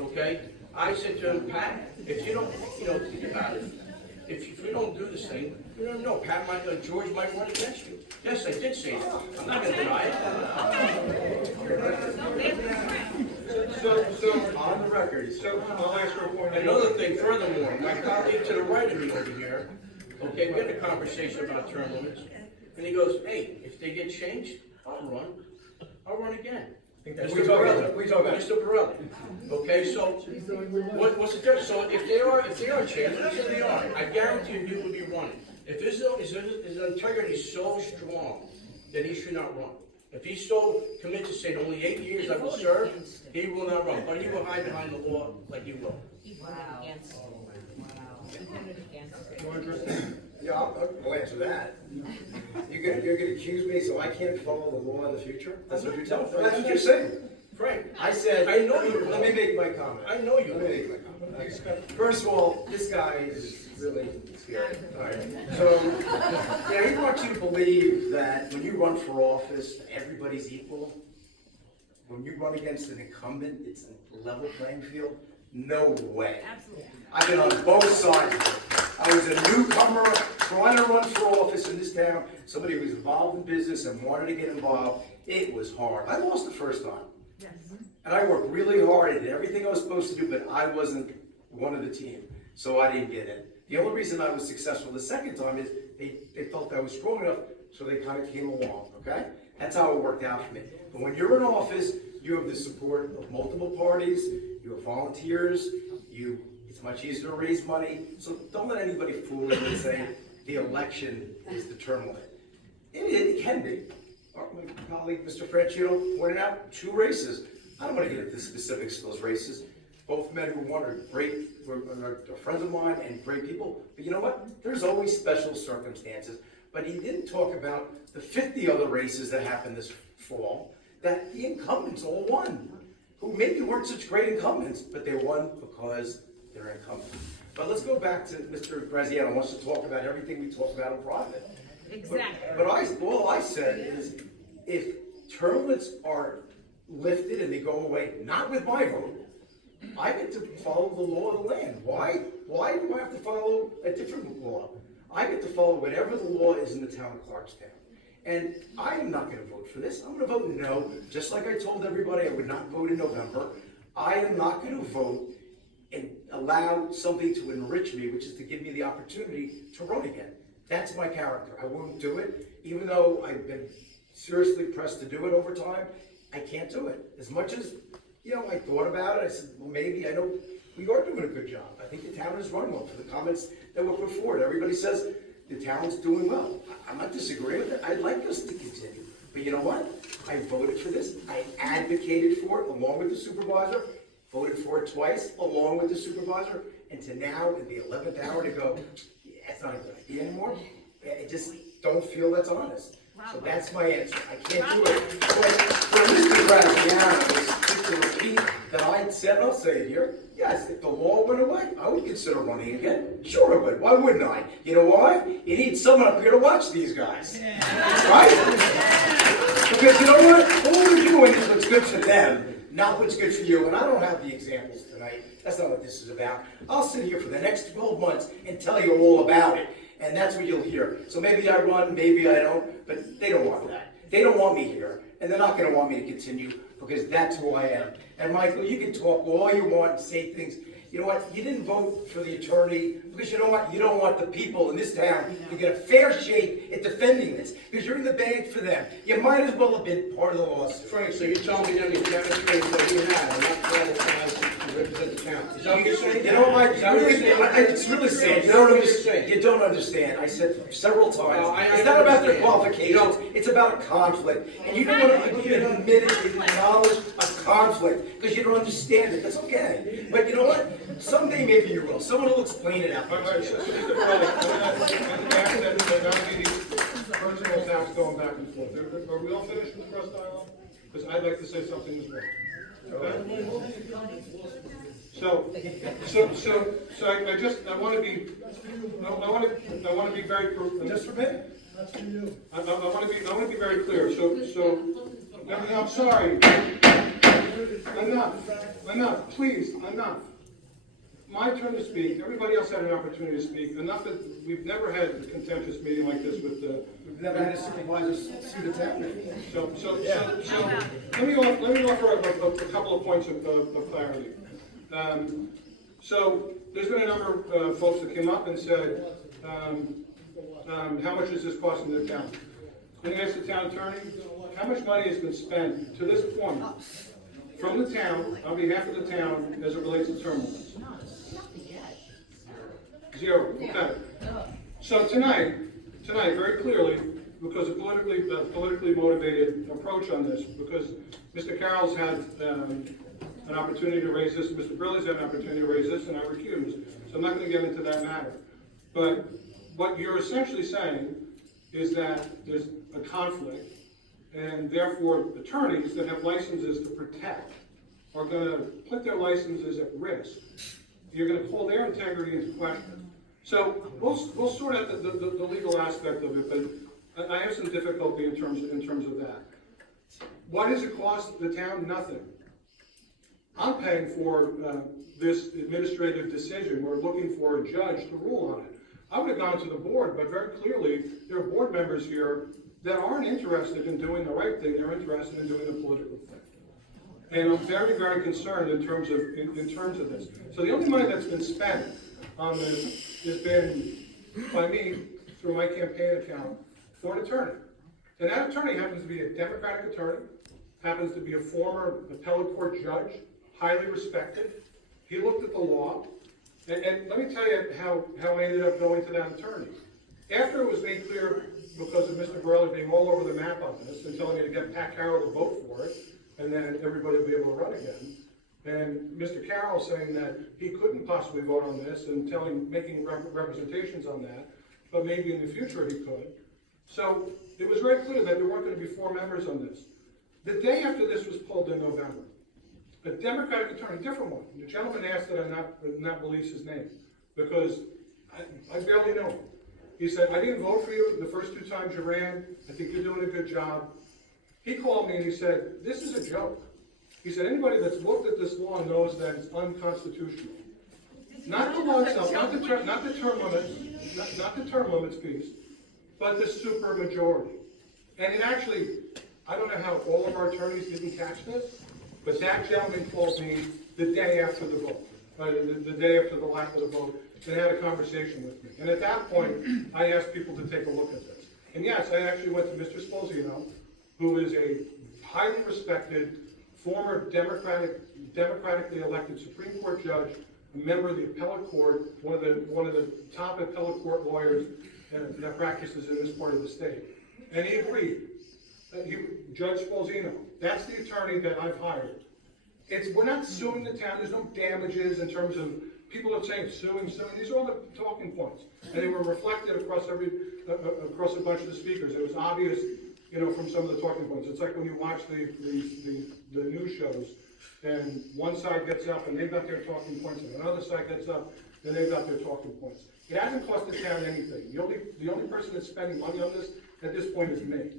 Okay? I said to him, Pat, if you don't, think about it. If you don't do this thing, you don't know. George might run against you. Yes, I did say that. I'm not going to deny it. So, on the record, I'll ask for a point. Another thing, furthermore, my colleague to the right of me over here, okay, we had a conversation about term limits, and he goes, hey, if they get changed, I'll run again. We talk about Mr. Borelli. Okay, so what's the difference? So if they are changed, let's say they are, I guarantee you will be running. If his integrity is so strong, then he should not run. If he's so committed to say only 8 years I will serve, he will not run. But he will hide behind the law like he will. Wow. Yeah, I'll answer that. You're gonna accuse me so I can't follow the law in the future? That's what you're telling me? That's what you're saying. Frank, I said, I know you. Let me make my comment. I know you. Let me make my comment. First of all, this guy is really scary. All right. So, he wants you to believe that when you run for office, everybody's equal. When you run against an incumbent, it's a level playing field. No way. Absolutely. I've been on both sides of it. I was a newcomer trying to run for office in this town. Somebody who was involved in business and wanted to get involved. It was hard. I lost the first time. Yes. And I worked really hard. I did everything I was supposed to do, but I wasn't one of the team. So I didn't get in. The only reason I was successful the second time is they felt I was strong enough, so they kind of came along, okay? That's how it worked out for me. But when you're in office, you have the support of multiple parties, you have volunteers, it's much easier to raise money. So don't let anybody fool you and say the election is the term limit. It can be. My colleague, Mr. Franchino, pointed out 2 races. I don't want to get into the specifics of those races. Both men who won are great, are friends of mine and great people. But you know what? There's always special circumstances. But he didn't talk about the 50 other races that happened this fall that the incumbents all won, who maybe weren't such great incumbents, but they won because they're incumbents. But let's go back to Mr. Graziano, who wants to talk about everything we talk about in private. Exactly. But all I said is, if term limits are lifted and they go away, not with my vote, I get to follow the law of the land. Why do I have to follow a different law? I get to follow whatever the law is in the town of Clarkstown. And I am not going to vote for this. I'm going to vote no, just like I told everybody I would not vote in November. I am not going to vote and allow something to enrich me, which is to give me the opportunity to run again. That's my character. I won't do it, even though I've been seriously pressed to do it over time. I can't do it. As much as, I thought about it, I said, well, maybe, I know we are doing a good job. I think the town is running well for the comments that were put forward. Everybody says the town's doing well. I'm not disagreeing with it. I'd like us to continue. But you know what? I voted for this. I advocated for it along with the supervisor, voted for it twice along with the supervisor, and to now, in the 11th hour, to go, it's not a good idea anymore. I just don't feel that's honest. So that's my answer. I can't do it. But for Mr. Graziano, to repeat that I said, I'll say it here. Yes, if the law went away, I would consider running again. Sure I would. Why wouldn't I? You know why? You need someone up here to watch these guys. Right? Because you know what? All we're doing is what's good for them, not what's good for you. And I don't have the examples tonight. That's not what this is about. I'll sit here for the next 12 months and tell you all about it. And that's what you'll hear. So maybe I run, maybe I don't, but they don't want that. They don't want me here. And they're not going to want me to continue because that's who I am. And Michael, you can talk all you want and say things. you know what, you didn't vote for the attorney because you know what, you don't want the people in this town to get a fair shake at defending this, because you're in the bag for them. You might as well have been part of the lawsuit. Frank, so you're telling me that the town attorney that you had are not qualified to represent the town? Is that what you're saying? You know what, Mike, Is that what you're saying? it's really sad. You Is that don't what you're understand. saying? You don't understand. I said several times. I It's not about their understand. qualifications. It's about a conflict. And you don't want to even admit it, acknowledge a conflict, because you don't understand it. That's okay. But you know what? Someday maybe you will. Someone will explain it out. All right, so Mr. Crowley, I'm asking that not be personal attacks going back and forth. Are we all finished with the cross dialogue? Because I'd like to say something as well. Okay? So I want to be very just for me. I want to be very clear. I'm sorry. Enough, please, enough. My turn to speak. Everybody else had an opportunity to speak. Enough that we've never had a contentious meeting like this with the. We've never had a supervisor sue the town. So let me offer a couple of points of clarity. So there's been a number of folks that came up and said, how much is this costing the town? And asked the town attorney, how much money has been spent to this point from the town, on behalf of the town, as it relates to term limits? Zero. Okay. So tonight, very clearly, because of politically motivated approach on this, because Mr. Carroll's had an opportunity to raise this, Mr. Burley's had an opportunity to raise this, and I recused. So I'm not going to get into that matter. But what you're essentially saying is that there's a conflict, and therefore attorneys that have licenses to protect are going to put their licenses at risk. You're going to call their integrity into question. So we'll sort out the legal aspect of it, but I have some difficulty in terms of that. What does it cost the town? Nothing. I'm paying for this administrative decision. We're looking for a judge to rule on it. I would have gone to the board, but very clearly there are board members here that aren't interested in doing the right thing. They're interested in doing the political thing. And I'm very, very concerned in terms of this. So the only money that's been spent on this has been by me through my campaign account for an attorney. And that attorney happens to be a Democratic attorney, happens to be a former appellate court judge, highly respected. He looked at the law, and let me tell you how I ended up going to that attorney. After it was made clear, because of Mr. Burley being all over the map on this and telling me to get Pat Carroll to vote for it, and then everybody will be able to run again, and Mr. Carroll saying that he couldn't possibly vote on this and making representations on that, but maybe in the future he could. So it was very clear that there weren't going to be 4 members on this. The day after this was pulled in November, a Democratic attorney, different one, the gentleman asked that I not release his name, because I barely know him. He said, I didn't vote for you the first 2 times you ran. I think you're doing a good job. He called me and he said, this is a joke. He said, anybody that's looked at this law knows that it's unconstitutional. Not the law itself, not the term limits piece, but the super majority. And it actually, I don't know how all of our attorneys didn't catch this, but that gentleman called me the day after the vote, the day after the lack of the vote, and had a conversation with me. And at that point, I asked people to take a look at this. And yes, I actually went to Mr. Sposino, who is a highly respected, former democratically elected Supreme Court judge, a member of the appellate court, one of the top appellate court lawyers that practices in this part of the state. And he agreed. Judge Sposino, that's the attorney that I've hired. We're not suing the town. There's no damages in terms of people are saying suing. These are all the talking points, and they were reflected across a bunch of the speakers. It was obvious, from some of the talking points. It's like when you watch the news shows, and one side gets up and they've got their talking points, and another side gets up and they've got their talking points. It hasn't cost the town anything. The only person that's spending money on this at this point is me.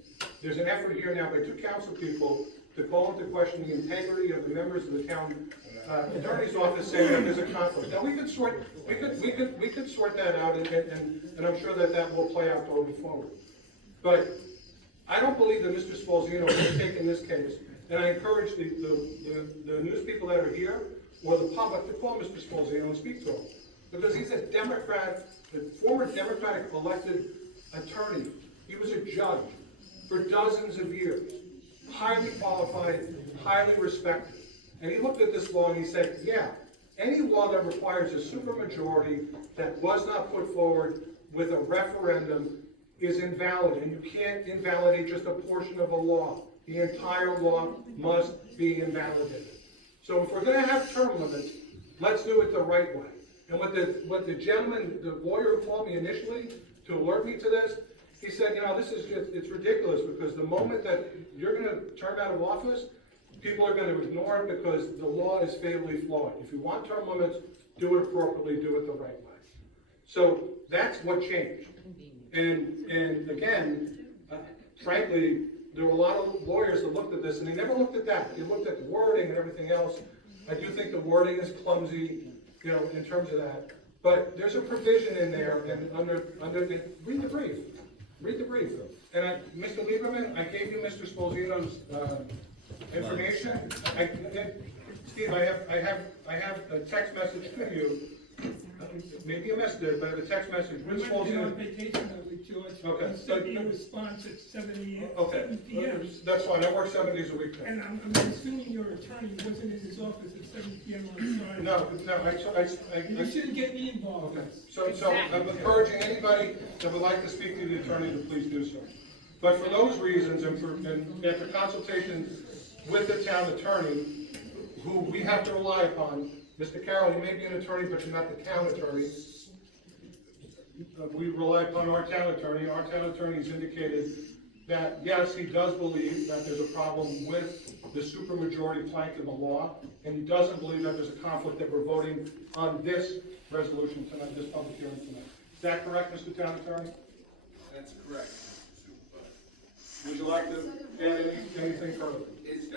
There's an effort here now by 2 council people to call into question the integrity of the members of the town attorney's office, saying that there's a conflict. Now we could sort that out, and I'm sure that will play out going forward. But I don't believe that Mr. Sposino has taken this case, and I encourage the news people that are here or the public to call Mr. Sposino and speak to him. Because he's a Democrat, a former Democratic elected attorney. He was a judge for dozens of years, highly qualified, highly respected. And he looked at this law and he said, yeah, any law that requires a supermajority that was not put forward with a referendum is invalid, and you can't invalidate just a portion of a law. The entire law must be invalidated. So if we're gonna have term limits, let's do it the right way. And what the gentleman, the lawyer who called me initially to alert me to this, he said, you know, this is just, it's ridiculous, because the moment that you're gonna term out of office, people are gonna ignore it because the law is fatally flawed. If you want term limits, do it appropriately, do it the right way. So that's what changed. And again, frankly, there were a lot of lawyers that looked at this, and they never looked at that. They looked at the wording and everything else. I do think the wording is clumsy, you know, in terms of that. But there's a provision in there, and read the brief. Read the brief. And Mr. Lieberman, I gave you Mr. Sposino's information. Steve, I have a text message to you. Maybe you missed it, but I have a text message. We went on vacation that week, George. Okay. And sent me a response at 7 p.m. That's fine, I work 7 days a week. And I'm assuming your attorney wasn't in his office at 7 p.m. on Friday. No, You shouldn't get me involved. Okay. So I'm encouraging anybody that would like to speak to the attorney to please do so. But for those reasons, and after consultation with the town attorney, who we have to rely upon, Mr. Carroll, you may be an attorney, but you're not the town attorney. We rely upon our town attorney. Our town attorney has indicated that, yes, he does believe that there's a problem with the supermajority plank in the law, and he doesn't believe that there's a conflict that we're voting on this resolution tonight, this public hearing tonight. Is that correct, Mr. Town Attorney? That's correct. Would you like to add anything further?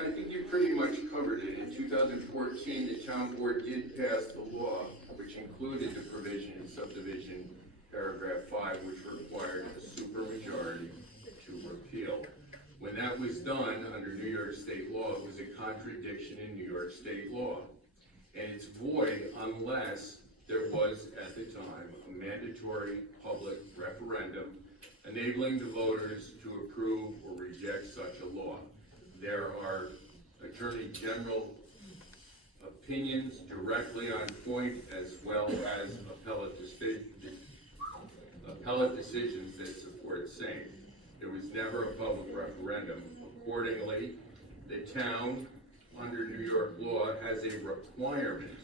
I think you pretty much covered it. In 2014, the town board did pass the law, which included the provision in subdivision paragraph 5, which required a supermajority to repeal. When that was done under New York state law, it was a contradiction in New York state law. And it's void unless there was, at the time, a mandatory public referendum enabling the voters to approve or reject such a law. There are Attorney General opinions directly on point, as well as appellate decisions that support same. There was never a public referendum. Accordingly, the town, under New York law, has a requirement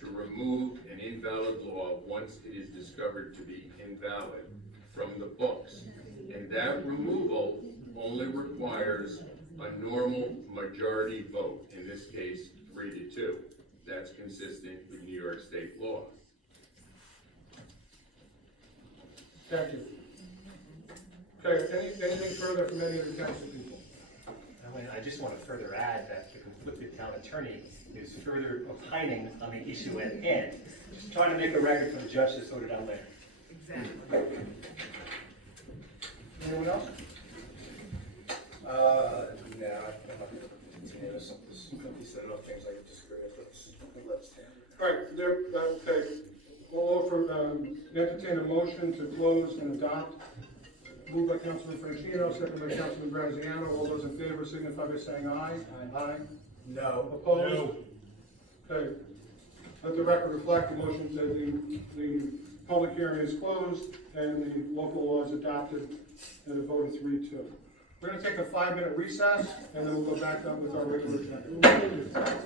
to remove an invalid law once it is discovered to be invalid from the books. And that removal only requires a normal majority vote, in this case 3-2. That's consistent with New York state law. Thank you. Okay, anything further from any of the council people? I just want to further add that the conflicted town attorney is further opining on the issue at hand. Just trying to make a record for the judge to sort it out later. Exactly. Anyone else? No, I'm not going to continue this. He said enough things I disagree with. Let's stand. All right, okay. We'll entertain a motion to close and adopt. Moved by Councilman Franchino, second by Councilman Graziano. All those in favor signify by saying aye. Aye. No. Opposed? No. Okay. Let the record reflect the motion that the public hearing is closed and the local law is adopted and a vote of 3-2. We're going to take a 5-minute recess and then we'll go back up with our regular agenda.